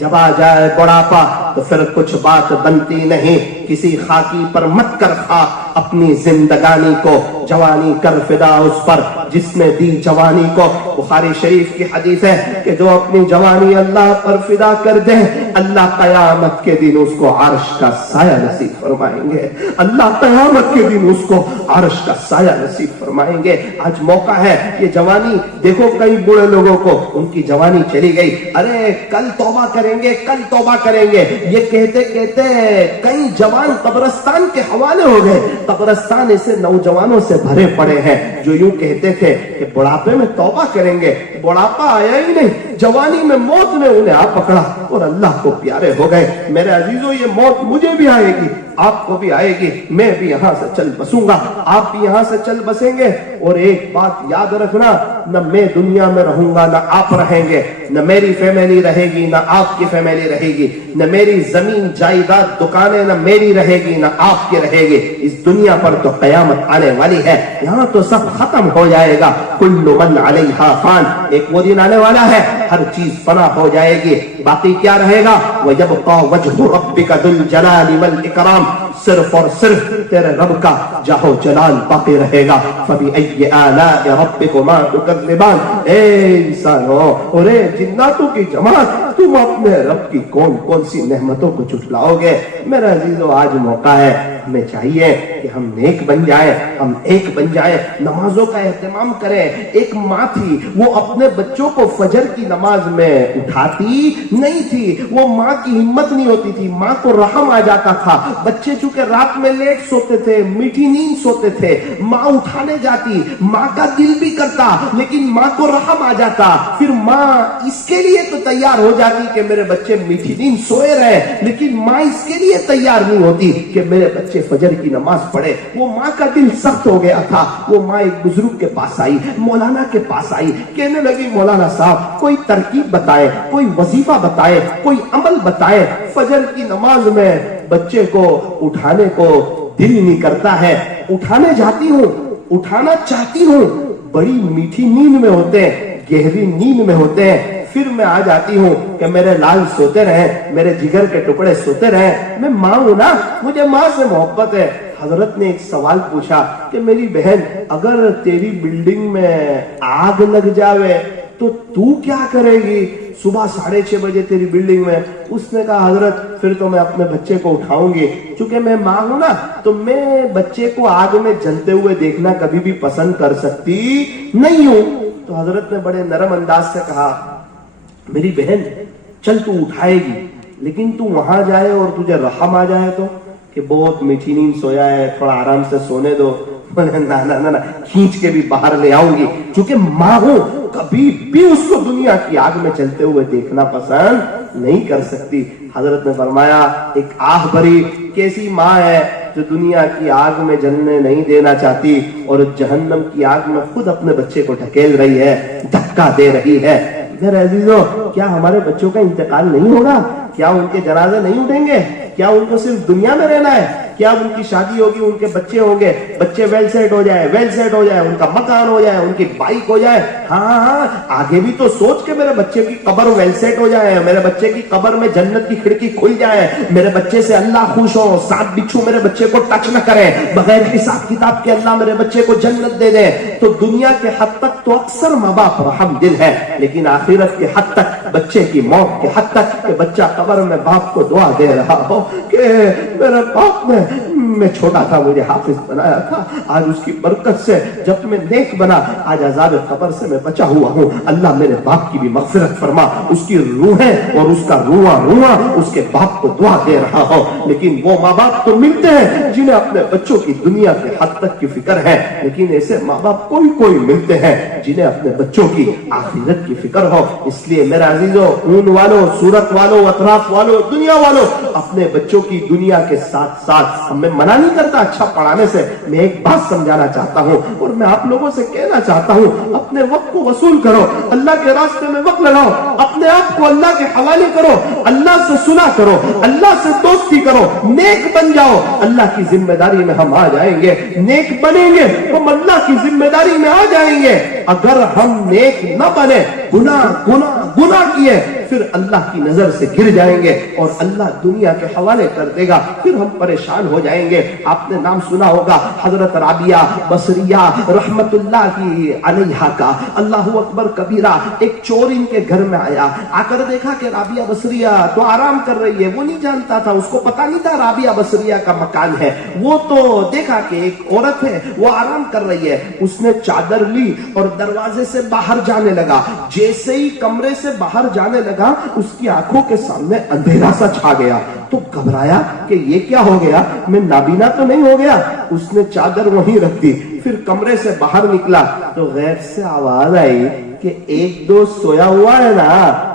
جب آ جائے بڑھاپا تو پھر کچھ بات بنتی نہیں. کسی خاکی پر مت کر خاک اپنی زندگانی کو، جوانی کر فدا اس پر جس نے دی جوانی کو. بخاری شریف کی حدیث ہے کہ جو اپنی جوانی اللہ پر فدا کر دے، اللہ قیامت کے دن اس کو عرش کا سایہ نصیب فرمائیں گے. اللہ قیامت کے دن اس کو عرش کا سایہ نصیب فرمائیں گے. آج موقع ہے یہ جوانی، دیکھو کئی بڑے لوگوں کو ان کی جوانی چلی گئی، ارے کل توبہ کریں گے، کل توبہ کریں گے، یہ کہتے کہتے کئی جوان قبرستان کے حوالے ہو گئے. قبرستان ایسے نوجوانوں سے بھرے پڑے ہیں جو یوں کہتے تھے کہ بڑھاپے میں توبہ کریں گے، بڑھاپا آیا ہی نہیں، جوانی میں موت نے انہیں آ پکڑا اور اللہ کو پیارے ہو گئے. میرے عزیزو، یہ موت مجھے بھی آئے گی، آپ کو بھی آئے گی، میں بھی یہاں سے چل بسوں گا، آپ بھی یہاں سے چل بسیں گے. اور ایک بات یاد رکھنا، نہ میں دنیا میں رہوں گا نہ آپ رہیں گے، نہ میری فیملی رہے گی نہ آپ کی فیملی رہے گی، نہ میری زمین جائیداد دکانیں نہ میری رہے گی نہ آپ کی رہے گی. اس دنیا پر تو قیامت آنے والی ہے، یہاں تو سب ختم ہو جائے گا. کل من علیہا فان، ایک وہ دن آنے والا ہے ہر چیز فنا ہو جائے گی، باقی کیا رہے گا؟ وَيَبْقَى وَجْهُ رَبِّكَ ذُو الْجَلَالِ وَالْإِكْرَامِ، صرف اور صرف تیرے رب کا جاہ و جلال باقی رہے گا. فَبِأَيِّ آلَاءِ رَبِّكُمَا تُكَذِّبَانِ، اے انسانوں اور اے جناتوں کی جماعت، تم اپنے رب کی کون کون سی نعمتوں کو جھٹلاؤ گے؟ میرا عزیزو، آج موقع ہے، ہمیں چاہیے کہ ہم نیک بن جائیں، ہم ایک بن جائیں، نمازوں کا اہتمام کریں. ایک ماں تھی، وہ اپنے بچوں کو فجر کی نماز میں اٹھاتی نہیں تھی، وہ ماں کی ہمت نہیں ہوتی تھی، ماں کو رحم آ جاتا تھا. بچے چونکہ رات میں لیٹ سوتے تھے، میٹھی نیند سوتے تھے، ماں اٹھانے جاتی، ماں کا دل بھی کرتا لیکن ماں کو رحم آ جاتا. پھر ماں اس کے لیے تو تیار ہو جاتی کہ میرے بچے میٹھی نیند سوئے رہے، لیکن ماں اس کے لیے تیار نہیں ہوتی کہ میرے بچے فجر کی نماز پڑھے. وہ ماں کا دل سخت ہو گیا تھا. وہ ماں ایک بزرگ کے پاس آئی، مولانا کے پاس آئی، کہنے لگی مولانا صاحب کوئی ترکیب بتائے، کوئی وظیفہ بتائے، کوئی عمل بتائے، فجر کی نماز میں بچے کو اٹھانے کو دل نہیں کرتا ہے، اٹھانے جاتی ہوں، اٹھانا چاہتی ہوں، بڑی میٹھی نیند میں ہوتے ہیں، گہری نیند میں ہوتے ہیں، پھر میں آ جاتی ہوں کہ میرے لال سوتے رہیں، میرے جگر کے ٹکڑے سوتے رہیں، میں ماں ہوں نا، مجھے ماں سے محبت ہے. حضرت نے ایک سوال پوچھا کہ میری بہن، اگر تیری بلڈنگ میں آگ لگ جاوے تو کیا کرے گی؟ صبح 6:30 بجے تیری بلڈنگ میں. اس نے کہا حضرت پھر تو میں اپنے بچے کو اٹھاؤں گی، چونکہ میں ماں ہوں نا تو میں بچے کو آگ میں جلتے ہوئے دیکھنا کبھی بھی پسند کر سکتی نہیں ہوں. تو حضرت نے بڑے نرم انداز سے کہا میری بہن چل تو اٹھائے گی، لیکن تو وہاں جائے اور تجھے رحم آ جائے تو، کہ بہت میٹھی نیند سویا ہے، تھوڑا آرام سے سونے دو. نہ کھینچ کے بھی باہر لے آؤں گی، چونکہ ماں ہوں، کبھی بھی اس کو دنیا کی آگ میں چلتے ہوئے دیکھنا پسند نہیں کر سکتی. حضرت نے فرمایا ایک آہ بھری کیسی ماں ہے جو دنیا کی آگ میں جلنے نہیں دینا چاہتی اور جہنم کی آگ میں خود اپنے بچے کو ڈھکیل رہی ہے، دھکا دے رہی ہے. میرے عزیزو، کیا ہمارے بچوں کا انتقال نہیں ہوگا؟ کیا ان کے جنازے نہیں اٹھیں گے؟ کیا ان کو صرف دنیا میں رہنا ہے؟ کیا ان کی شادی ہوگی، ان کے بچے ہوں گے، بچے ویل سیٹ ہو جائے، ان کا مکان ہو جائے، ان کی بائک ہو جائے، ہاں آگے بھی تو سوچ کے میرے بچے کی قبر ویل سیٹ ہو جائے، میرے بچے کی قبر میں جنت کی کھڑکی کھل جائے، میرے بچے سے اللہ خوش ہو، سات بچھو میرے بچے کو ٹچ نہ کرے، بغیر حساب کتاب کے اللہ میرے بچے کو جنت دے دے. تو دنیا کے حد تک تو اکثر ماں باپ رحم دل ہے، لیکن آخرت کے حد تک، بچے کی موت کے حد تک کہ بچہ قبر میں باپ کو دعا دے رہا ہو کہ میرے باپ نے، میں چھوٹا تھا مجھے حافظ بنایا تھا، آج اس کی برکت سے جب میں نیک بنا آج عذاب قبر سے میں بچا ہوا ہوں. اللہ میرے باپ کی بھی مغفرت فرما، اس کی روحیں اور اس کا رواں اس کے باپ کو دعا دے رہا ہو. لیکن وہ ماں باپ تو ملتے ہیں جنہیں اپنے بچوں کی دنیا کے حد تک کی فکر ہے، لیکن ایسے ماں باپ کوئی ملتے ہیں جنہیں اپنے بچوں کی آخرت کی فکر ہو. اس لیے میرا عزیزو، خون والوں، صورت والوں، اطراف والوں، دنیا والوں، اپنے بچوں کی دنیا کے ساتھ ساتھ، ہمیں منع نہیں کرتا اچھا پڑھانے سے، میں ایک بات سمجھانا چاہتا ہوں اور میں آپ لوگوں سے کہنا چاہتا ہوں، اپنے وقت کو وصول کرو، اللہ کے راستے میں وقت لگاؤ، اپنے آپ کو اللہ کے حوالے کرو، اللہ سے سنا کرو، اللہ سے دوستی کرو، نیک بن جاؤ. اللہ کی ذمہ داری میں ہم آ جائیں گے، نیک بنیں گے ہم اللہ کی ذمہ داری میں آ جائیں گے. اگر ہم نیک نہ بنے، گناہ کیے، پھر اللہ کی نظر سے گر جائیں گے اور اللہ دنیا کے حوالے کر دے گا، پھر ہم پریشان ہو جائیں گے۔ آپ نے نام سنا ہوگا حضرت رابعہ بصریہ رحمت اللہ کی علیہا کا، اللہ اکبر کبیرہ۔ ایک چور ان کے گھر میں آیا، آ کر دیکھا کہ رابعہ بصریہ تو آرام کر رہی ہے۔ وہ نہیں جانتا تھا، اس کو پتا نہیں تھا رابعہ بصریہ کا مکان ہے۔ وہ تو دیکھا کہ ایک عورت ہے وہ آرام کر رہی ہے، اس نے چادر لی اور دروازے سے باہر جانے لگا۔ جیسے ہی کمرے سے باہر جانے لگا اس کی آنکھوں کے سامنے اندھیرا سا چھا گیا، تو گھبرایا کہ یہ کیا ہو گیا، میں نابینا تو نہیں ہو گیا۔ اس نے چادر وہیں رکھ دی، پھر کمرے سے باہر نکلا تو غیب سے آواز آئی کہ ایک دوست سویا ہوا ہے نا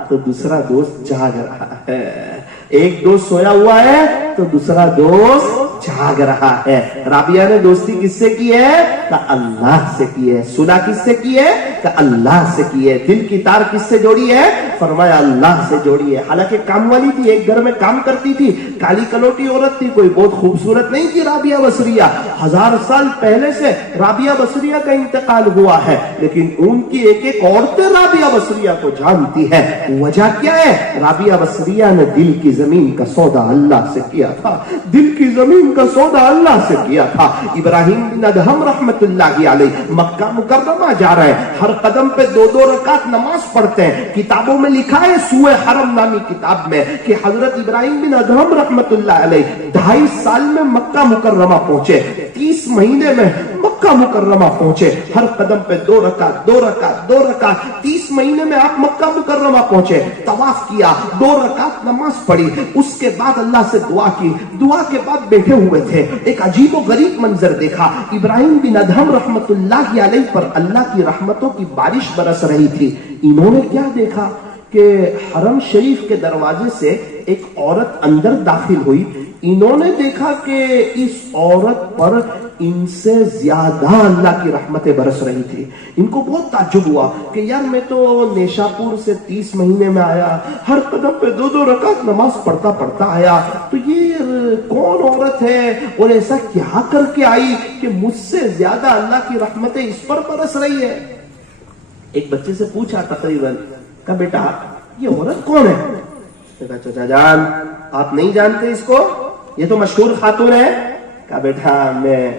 تو دوسرا دوست جاگ رہا ہے، ایک دوست سویا ہوا ہے تو دوسرا دوست جاگ رہا ہے۔ رابعہ نے دوستی کس سے کی ہے؟ کہ اللہ سے کی ہے۔ صلح کس سے کی ہے؟ کہ اللہ سے کی ہے۔ دل کی تار کس سے جوڑی ہے؟ فرمایا اللہ سے جوڑی ہے۔ حالانکہ کام والی تھی، ایک گھر میں کام کرتی تھی، کالی کلوٹی عورت تھی، کوئی بہت خوبصورت نہیں تھی رابعہ بصریہ۔ 1000 سال پہلے سے رابعہ بصریہ کا انتقال ہوا ہے، لیکن ان کی ایک ایک عورتیں رابعہ بصریہ کو جانتی ہے۔ وجہ کیا ہے؟ رابعہ بصریہ نے دل کی زمین کا سودا اللہ سے کیا تھا، دل کی زمین کا سودا اللہ سے کیا تھا۔ ابراہیم بن ادہم رحمت اللہ علیہ مکہ مکرمہ جا رہے ہیں، ہر قدم پہ 2 رکعت نماز پڑھتے ہیں۔ کتابوں میں لکھا ہے سوئے حرم نامی کتاب میں کہ حضرت ابراہیم بن ادہم رحمت اللہ علیہ 2.5 سال میں مکہ مکرمہ پہنچے، 30 مہینے میں مکہ مکرمہ پہنچے، ہر قدم پہ 2 رکعت 2 رکعت 2 رکعت، 30 مہینے میں آپ مکہ مکرمہ پہنچے، طواف کیا، 2 رکعت نماز پڑھی، اس کے بعد اللہ سے دعا کی۔ دعا کے بعد بیٹھے ہوئے تھے، ایک عجیب و غریب منظر دیکھا۔ ابراہیم بن ادہم رحمت اللہ علیہ پر اللہ کی رحمتوں کی بارش برس رہی تھی۔ انہوں نے کیا دیکھا کہ حرم شریف کے دروازے سے ایک عورت اندر داخل ہوئی۔ انہوں نے دیکھا کہ اس عورت پر ان سے زیادہ اللہ کی رحمتیں برس رہی تھی۔ ان کو بہت تعجب ہوا کہ یار میں تو نیشاپور سے 30 مہینے میں آیا، ہر قدم پہ 2 رکعت نماز پڑھتا آیا، تو یہ کون عورت ہے اور ایسا کیا کر کے آئی کہ مجھ سے زیادہ اللہ کی رحمتیں اس پر برس رہی ہے؟ ایک بچے سے پوچھا تقریباً کہ بیٹا یہ عورت کون ہے؟ کہا چچا جان آپ نہیں جانتے اس کو، یہ تو مشہور خاتون ہے۔ کہا بیٹا میں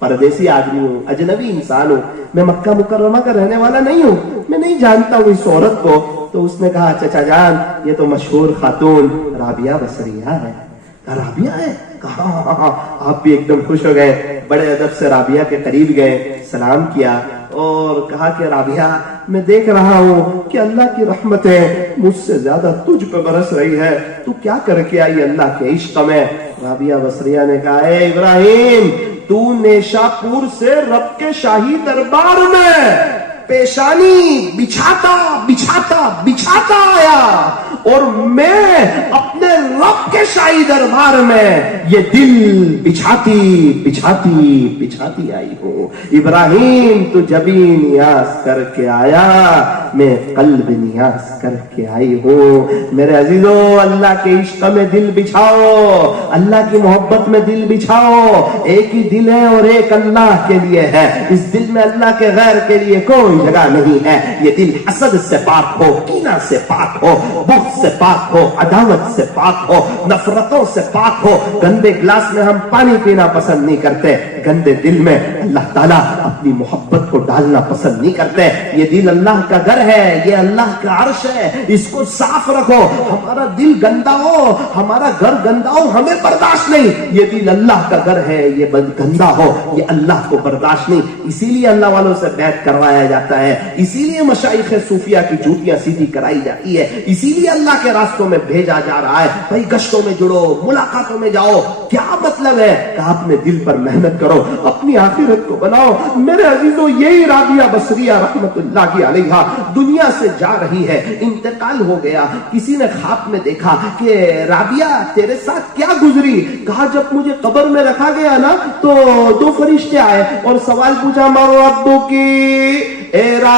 پردیسی آدمی ہوں، اجنبی انسان ہوں، میں مکہ مکرمہ کا رہنے والا نہیں ہوں، میں نہیں جانتا ہوں اس عورت کو۔ تو اس نے کہا چچا جان یہ تو مشہور خاتون رابعہ بصریہ ہے۔ کہا رابعہ ہے؟ کہا ہاں۔ آپ بھی ایک دم خوش ہو گئے، بڑے ادب سے رابعہ کے قریب گئے، سلام کیا اور کہا کہ رابعہ میں دیکھ رہا ہوں کہ اللہ کی رحمتیں مجھ سے زیادہ تجھ پہ برس رہی ہے، تو کیا کر کے آئی اللہ کے عشق میں؟ رابعہ بصریہ نے کہا اے ابراہیم تو نیشاپور سے رب کے شاہی دربار میں پیشانی بچھاتا بچھاتا بچھاتا آیا، اور میں اپنے رب کے شاہی دربار میں یہ دل بچھاتی بچھاتی بچھاتی آئی ہوں۔ ابراہیم تو جبھی نیاز کر کے آیا، میں قلب نیاز کر کے آئی ہوں۔ میرے عزیزو اللہ کے عشق میں دل بچھاؤ، اللہ کی محبت میں دل بچھاؤ۔ ایک ہی دل ہے اور ایک اللہ کے لیے ہے، اس دل میں اللہ کے غیر کے لیے کوئی جگہ نہیں ہے۔ یہ دل حسد سے پاک ہو، کینہ سے پاک ہو، بغض سے پاک ہو، عداوت سے پاک ہو، نفرتوں سے پاک ہو۔ گندے گلاس میں ہم پانی پینا پسند نہیں کرتے، گندے دل میں اللہ تعالیٰ اپنی محبت کو ڈالنا پسند نہیں کرتے۔ یہ دل اللہ کا گھر ہے، یہ اللہ کا عرش ہے، اس کو صاف رکھو۔ ہمارا دل گندا ہو، ہمارا گھر گندا ہو، ہمیں برداشت نہیں۔ یہ دل اللہ کا گھر ہے، یہ گندا ہو، یہ اللہ کو برداشت نہیں۔ اسی لیے اللہ والوں سے بیعت کروایا جاتا ہے، اسی لیے مشائخ صوفیہ کی جوتیاں سیدھی کرائی جاتی ہے، اسی لیے اللہ کے راستوں میں بھیجا جا رہا ہے۔ بھائی گشتوں میں جڑو، ملاقاتوں میں جاؤ، کیا مطلب ہے کہ اپنے دل پر محنت کرو، اپنی آخرت کو بناؤ۔ میرے عزیزو یہی رابعہ بصریہ رحمت اللہ علیہا دنیا سے جا رہی ہے، انتقال ہو گیا۔ کسی نے خواب میں دیکھا کہ رابعہ تیرے ساتھ کیا گزری؟ کہا جب مجھے قبر میں رکھا گیا نا تو 2 فرشتے آئے اور سوال پوچھا من ربکی، اے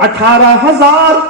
18,000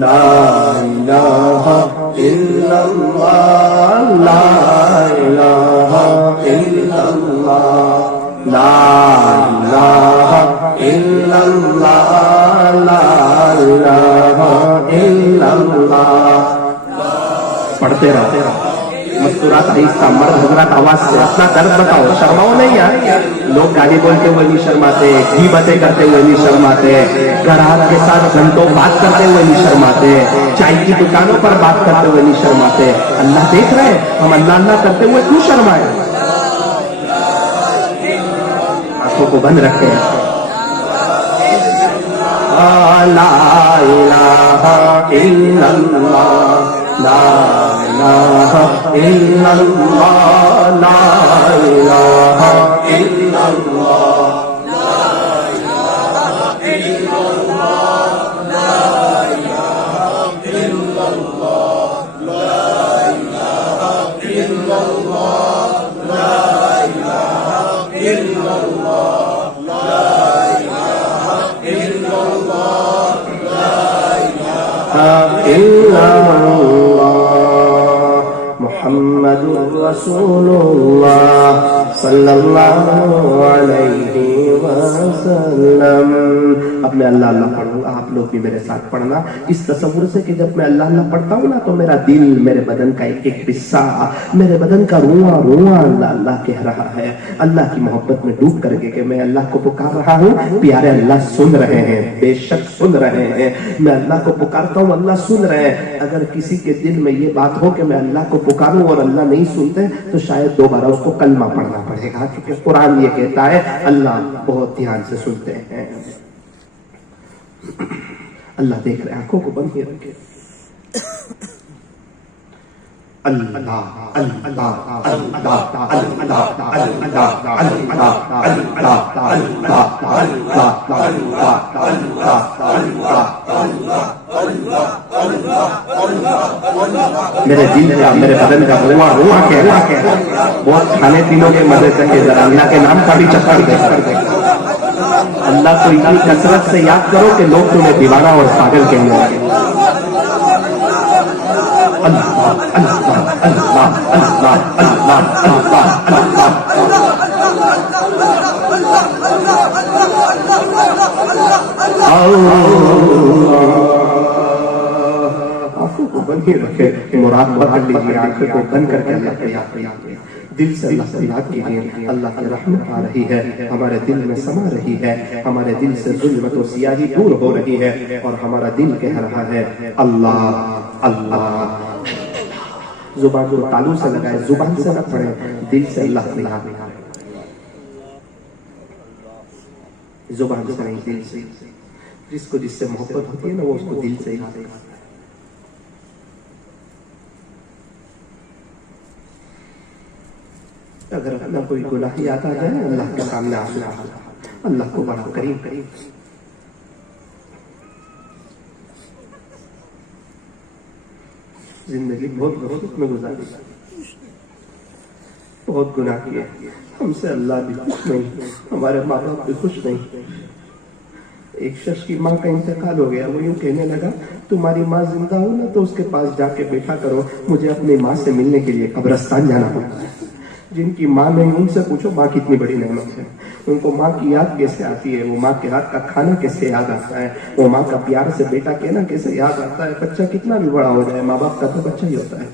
لا الہ الا اللہ لا الہ الا اللہ لا الہ الا اللہ لا الہ الا اللہ. پڑھتے رہو مستورات آہستہ مرد حضرات آواز سے اپنا درد بتاؤ. شرماؤ نہیں یار. لوگ گالی بولتے ہوئے نہیں شرماتے, غیبتیں کرتے ہوئے نہیں شرماتے, گراہک کے ساتھ گھنٹوں بات کرتے ہوئے نہیں شرماتے, چائے کی دکانوں پر بات کرتے ہوئے نہیں شرماتے. اللہ دیکھ رہے ہیں, ہم اللہ اللہ کرتے ہوئے کیوں شرمائے؟ آنکھوں کو بند رکھے. لا الہ الا اللہ لا الہ الا اللہ لا الہ الا اللہ محمد رسول اللہ صلی اللہ علیہ وسلم. اب میں اللہ اللہ پڑھوں گا, آپ لوگ بھی میرے ساتھ پڑھنا اس تصور سے کہ جب میں اللہ اللہ پڑھتا ہوں نا تو میرا دل, میرے بدن کا ایک ایک حصہ, میرے بدن کا رواں رواں اللہ اللہ کہہ رہا ہے. اللہ کی محبت میں ڈوب کر کے کہ میں اللہ کو پکار رہا ہوں, پیارے اللہ سن رہے ہیں, بے شک سن رہے ہیں. میں اللہ کو پکارتا ہوں, اللہ سن رہے ہیں. اگر کسی کے دل میں یہ بات ہو کہ میں اللہ کو پکاروں اور اللہ نہیں سنتے تو شاید دوبارہ اس کو کلمہ پڑھنا پڑے گا, کیونکہ قرآن یہ کہتا ہے اللہ بہت دھیان سے سنتے ہیں. اللہ دیکھ رہے, آنکھوں کو بند کیے رکھے. اللہ اللہ اللہ اللہ اللہ میرے دل کا, میرے بدن کا رواں رواں کہہ رہا ہے. بہت کھانے پینے کے مزے سے ذرا اللہ کے نام کا بھی چکر دے. اللہ کو اتنی کثرت سے یاد کرو کہ لوگ تمہیں دیوانہ اور پاگل کہنے لگے. اللہ اللہ اللہ اللہ اللہ اللہ آنکھوں کو بند ہی رکھے, مراد پکڑ لیجیے, آنکھوں کو بند کر کے اللہ کو یاد کیجیے, دل سے اللہ سے یاد کیجیے. اللہ کی رحمت آ رہی ہے, ہمارے دل میں سما رہی ہے, ہمارے دل سے ظلمت و سیاہی دور ہو رہی ہے, اور ہمارا دل کہہ رہا ہے اللہ اللہ. زبان کو تالو سے لگائے, زبان سے نہ پڑھے, دل سے اللہ سے یاد. زبان سے نہیں, دل سے. جس کو جس سے محبت ہوتی ہے نا وہ اس کو دل سے یاد کرتا ہے. اگر اللہ کوئی گناہ یاد آ جائے اللہ کے سامنے آنسو بہا, اللہ کو بڑا کریم کریم. زندگی بہت غفلت میں گزاری, بہت گناہ کیے, ہم سے اللہ بھی خوش نہیں, ہمارے ماں باپ بھی خوش نہیں. ایک شخص کی ماں کا انتقال ہو گیا, وہ یوں کہنے لگا تمہاری ماں زندہ ہو نا تو اس کے پاس جا کے بیٹھا کرو, مجھے اپنی ماں سے ملنے کے لیے قبرستان جانا پڑتا ہے. جن کی ماں نہیں ان سے پوچھو ماں کتنی بڑی نعمت ہے. ان کو ماں کی یاد کیسے آتی ہے, وہ ماں کے ہاتھ کا کھانا کیسے یاد آتا ہے, وہ ماں کا پیار سے بیٹا کہنا کیسے یاد آتا ہے. بچہ کتنا بھی بڑا ہو جائے, ماں باپ کا تو بچہ ہی ہوتا ہے.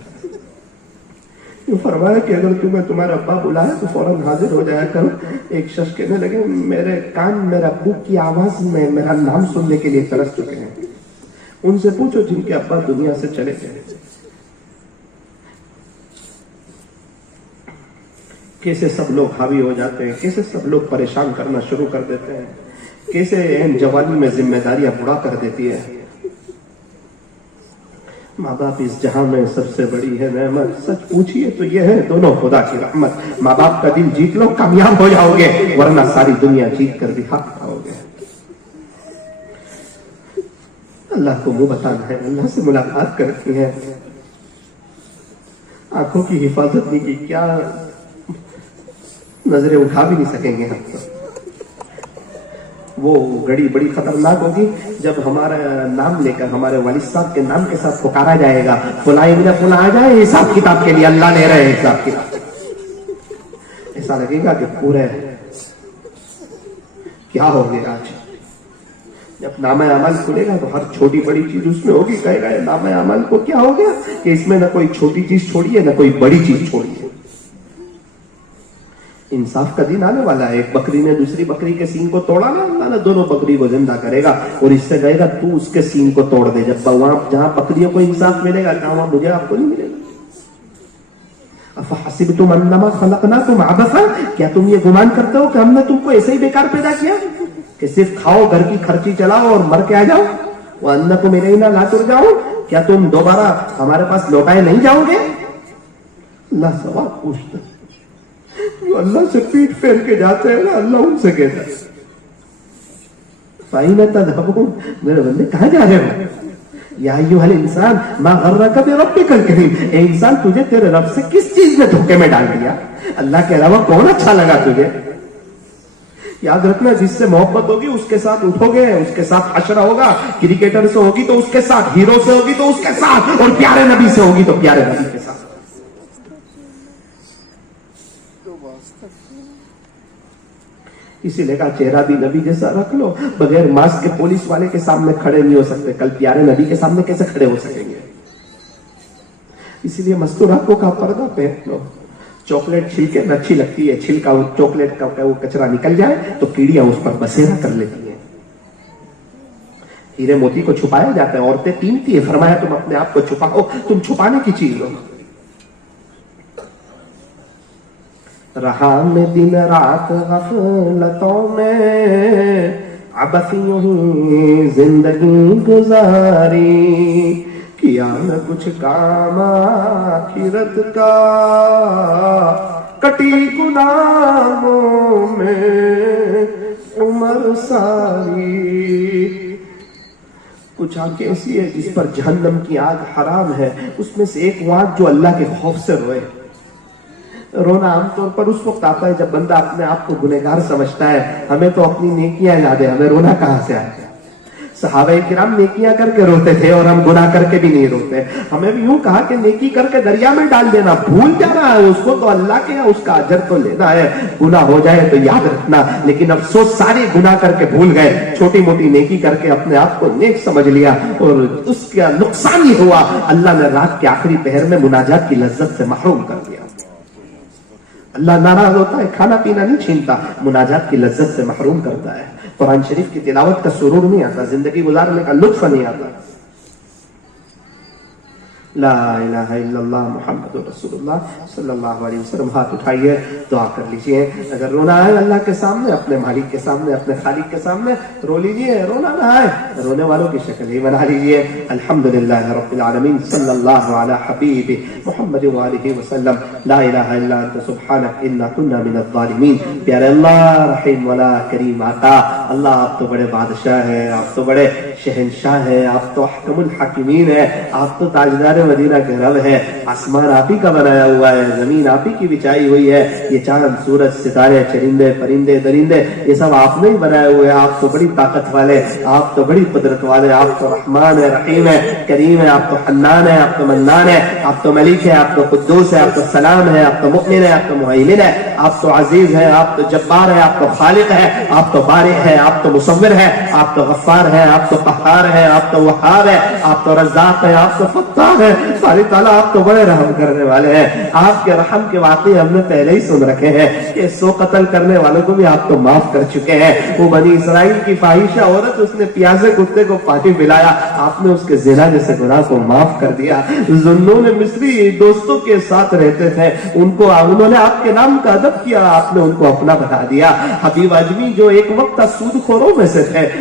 یہ فرمایا کہ اگر تمہیں تمہارا ابا بلائے تو فوراً حاضر ہو جایا کرو. ایک شخص کہنے لگے میرے کان میرے ابو کی آواز میں میرا نام سننے کے لیے ترس چکے ہیں. ان سے پوچھو جن کے ابا دنیا سے چلے گئے, کیسے سب لوگ حاوی ہو جاتے ہیں, کیسے سب لوگ پریشان کرنا شروع کر دیتے ہیں, کیسے اہم جوانی میں ذمہ داریاں بڑھا کر دیتی ہے. ماں باپ اس جہاں میں سب سے بڑی ہے نعمت. سچ پوچھیے تو یہ ہے دونوں خدا کی رحمت. ماں باپ کا دل جیت لو کامیاب ہو جاؤ گے, ورنہ ساری دنیا جیت کر بھی حق پاؤ گے. اللہ کو منہ بتانا ہے, اللہ سے ملاقات کرنی ہے. آنکھوں کی حفاظت نہیں کی, کیا نظریں اٹھا بھی نہیں سکیں گے ہم. وہ گھڑی بڑی خطرناک ہوگی جب ہمارا نام لے کر ہمارے والد صاحب کے نام کے ساتھ پکارا جائے گا، فلاں ابن فلاں آ جائے حساب کتاب کے لیے، اللہ لے رہے حساب کتاب. ایسا لگے گا کہ پورے کیا ہو گیا. آج جب نامہ عمل کھلے گا تو ہر چھوٹی بڑی چیز اس میں ہوگی. کہے گا نامہ عمل کو کیا ہو گیا کہ اس میں نہ کوئی چھوٹی چیز چھوڑی ہے نہ کوئی بڑی چیز چھوڑی ہے. انصاف کا دن آنے والا ہے. ایک بکری نے دوسری بکری کے سینگ کو توڑا نا، اللہ نے دونوں بکری کو زندہ کرے گا اور اس سے کہے گا تو اس کے سینگ کو توڑ دے. جب وہاں جہاں بکریوں کو انصاف ملے گا کہاں وہاں مجھے آپ کو نہیں ملے گا. افحسبتم انما خلقناکم عبثا، کیا تم یہ گمان کرتے ہو کہ ہم نے تم کو ایسے ہی بیکار پیدا کیا کہ صرف کھاؤ، گھر کی خرچی چلاؤ اور مر کے آ جاؤ؟ وانکم الینا لا ترجعون، کیا تم دوبارہ ہمارے پاس لوٹائے نہیں جاؤ گے؟ اللہ سوال پوچھتا ہے. جو اللہ سے پیٹ پھیر کے جاتے ہیں نا، اللہ ان سے کہتا ہے فَأَيْنَ تَذْهَبُونَ، میرے بندے کہاں جا رہے ہو؟ یا ایھا الانسان ما غرک بربک الکریم، اے انسان تجھے تیرے رب سے کس چیز نے دھوکے میں ڈال دیا؟ اللہ کے علاوہ کون اچھا لگا تجھے؟ یاد رکھنا، جس سے محبت ہوگی اس کے ساتھ اٹھو گے، اس کے ساتھ عشرہ ہوگا. کرکٹر سے ہوگی تو اس کے ساتھ، ہیرو سے ہوگی تو اس کے ساتھ، اور پیارے نبی سے ہوگی تو پیارے نبی کے ساتھ. اسی لیے کہا چہرہ بھی نبی جیسا رکھ لو. بغیر ماسک کے پولیس والے کے سامنے کھڑے نہیں ہو سکتے، کل پیارے نبی کے سامنے کیسے کھڑے ہو سکیں گے؟ اسی لیے مستورات کو کہا پردہ پہن لو. چاکلیٹ چھلکے میں اچھی لگتی ہے، چھلکا چاکلیٹ کا وہ کچرا نکل جائے تو کیڑیاں اس پر بسیرا کر لیتی ہیں. ہیرے موتی کو چھپایا جاتا ہے، عورتیں قیمتی ہے، فرمایا تم اپنے آپ کو چھپاؤ، تم چھپانے کی چیز ہو. رہا میں دن رات غفلتوں میں، عبث یوں ہی زندگی گزاری، کیا نہ کچھ کام آخرت کا، کٹی گناہوں میں عمر ساری. کچھ آنکھیں ایسی ہے جس پر جہنم کی آگ حرام ہے، اس میں سے ایک وہ آنکھ جو اللہ کے خوف سے روئے. رونا عام طور پر اس وقت آتا ہے جب بندہ اپنے آپ کو گنہگار سمجھتا ہے. ہمیں تو اپنی نیکیاں یاد ہے، ہمیں رونا کہاں سے آئے؟ صحابہ کرام نیکیاں کر کے روتے تھے اور ہم گناہ کر کے بھی نہیں روتے. ہمیں بھی یوں کہا کہ نیکی کر کے دریا میں ڈال دینا، بھول جا رہا ہے اس کو تو اللہ کے اس کا اجر تو لینا ہے. گناہ ہو جائے تو یاد رکھنا، لیکن افسوس سارے گناہ کر کے بھول گئے، چھوٹی موٹی نیکی کر کے اپنے آپ کو نیک سمجھ لیا اور اس کا نقصان ہی ہوا. اللہ نے رات کے آخری پہر میں مناجات کی لذت سے محروم کر دیا. اللہ ناراض ہوتا ہے، کھانا پینا نہیں چھینتا، مناجات کی لذت سے محروم کرتا ہے. قرآن شریف کی تلاوت کا سرور نہیں آتا، زندگی گزارنے کا لطف نہیں آتا. لا الہ الا اللہ محمد رسول اللہ صلی اللہ علیہ وسلم. ہاتھ اٹھائیے، دعا کر لیجئے. اگر رونا ہے اللہ کے سامنے، اپنے مالک کے سامنے، اپنے خالق کے سامنے رو لیجئے. رونا نہ ہے، رونے والوں کی شکل ہی بنا لیجئے. الحمدللہ رب العالمین، صلی اللہ علی حبیب محمد وآلہ وسلم. لا الہ الا انت سبحانک انا کنا من الظالمین. پیارے اللہ، رحیم والا کریم آقا، اللہ آپ تو بڑے بادشاہ ہیں، آپ تو بڑے شہنشاہ ہیں، آپ تو احکم الحاکمین ہیں، آپ تو تاجدار مدینہ کے رب ہے. آسمان آپ ہی کا بنایا ہوا ہے، زمین آپ ہی کی بچائی ہوئی ہے. یہ چاند، سورج، ستارے، چرندے، پرندے، درندے، یہ سب آپ نے ہی بنائے ہوئے. آپ تو بڑی طاقت والے، آپ تو بڑی قدرت والے، آپ تو رحمان ہے، رحیم ہے، کریم ہے، آپ تو حنان ہے، آپ تو منان ہے، آپ تو ملک ہے، آپ تو قدوس ہے، آپ تو سلام ہے، آپ تو مؤمن ہے، آپ تو مہیمن ہے، آپ تو عزیز ہے، آپ تو جبار ہے، آپ تو خالق ہے، آپ تو بارئ ہے، آپ تو مصور ہے، آپ تو غفار ہے، آپ تو قہار ہے، آپ تو وہاب ہے، آپ تو رزاق ہے، آپ تو فتاح ہے. ساری تعالیٰ آپ تو بڑے رحم کرنے والے ہیں. آپ کے رحم کے واقعے ہم نے پہلے ہی سن رکھے ہیں کہ 100 قتل کرنے والوں کو بھی آپ تو معاف کر چکے ہیں. وہ بنی اسرائیل کی فاحشہ عورت، اس نے پیاسے کتے کو پانی پلایا، آپ نے اس کے زنا جیسے گناہ کو معاف کر دیا. ذنون مصری دوستوں کے ساتھ رہتے تھے، انہوں نے آپ کے نام کا ادب کیا، آپ نے ان کو اپنا بتا دیا. حبیب اجمی جو ایک وقت سود خوروں میں سے تھے،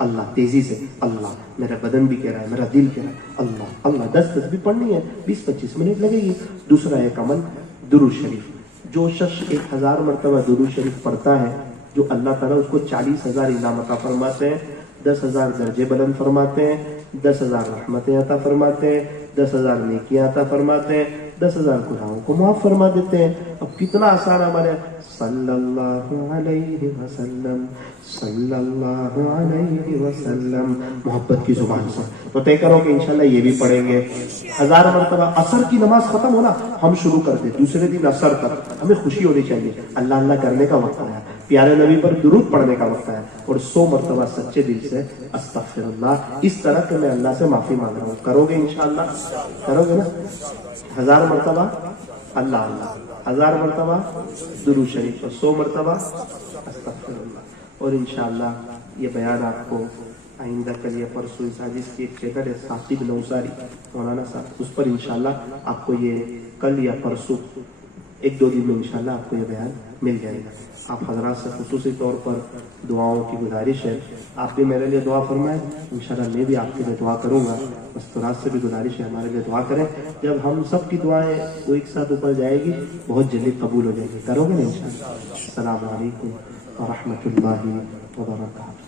اللہ تیزی سے، اللہ میرا بدن بھی کہہ رہا ہے، میرا دل کہہ رہا ہے، اللہ اللہ 10 تسبیح پڑھنی ہے، 20-25 منٹ لگے گی۔ دوسرا ایک عمل درود شریف، جو شخص 1000 مرتبہ درود شریف پڑھتا ہے، جو اللہ تعالیٰ اس کو 40,000 انعام عطا فرماتے ہیں، 10,000 درجے بلند فرماتے ہیں، 10,000 رحمتیں عطا فرماتے ہیں، 10,000 نیکیاں عطا فرماتے ہیں، 10,000 گناہوں کو معاف فرما دیتے ہیں۔ اب کتنا آسان ہمارے صلی اللہ علیہ وسلم، صلی اللہ علیہ وسلم، محبت کی زبان سے تو طے کرو کہ انشاءاللہ یہ بھی پڑھیں گے 1000 مرتبہ۔ عصر کی نماز ختم ہونا ہم شروع کر دیں، دوسرے دن عصر تک ہمیں خوشی ہونی چاہیے، اللہ اللہ کرنے کا وقت آیا، پیارے نبی پر درود پڑھنے کا وقت ہے، اور 100 مرتبہ سچے دل سے استغفر اللہ، اس طرح کہ میں اللہ سے معافی مانگ رہا ہوں۔ کرو گے انشاءاللہ؟ کرو گے نا؟ 1000 مرتبہ اللہ اللہ، 1000 مرتبہ درود شریف، اور 100 مرتبہ استغفر اللہ۔ اور انشاءاللہ یہ بیان آپ کو آئندہ کل یا پرسوں اس حدیث کی ایک چیکر ہے ثاقب نوساری مولانا صاحب، اس پر انشاءاللہ آپ کو یہ کل یا پرسوں 1-2 دن میں انشاءاللہ آپ کو یہ بیان مل جائے گا۔ آپ حضرات سے خصوصی طور پر دعاؤں کی گزارش ہے، آپ بھی میرے لیے دعا فرمائیں، انشاءاللہ میں بھی آپ کے لیے دعا کروں گا۔ مستورات سے بھی گزارش ہے ہمارے لیے دعا کریں، جب ہم سب کی دعائیں وہ ایک ساتھ اوپر جائے گی بہت جلدی قبول ہو جائے گی۔ کرو گے نا انشاءاللہ؟ السلام علیکم ورحمۃ اللہ وبرکاتہ۔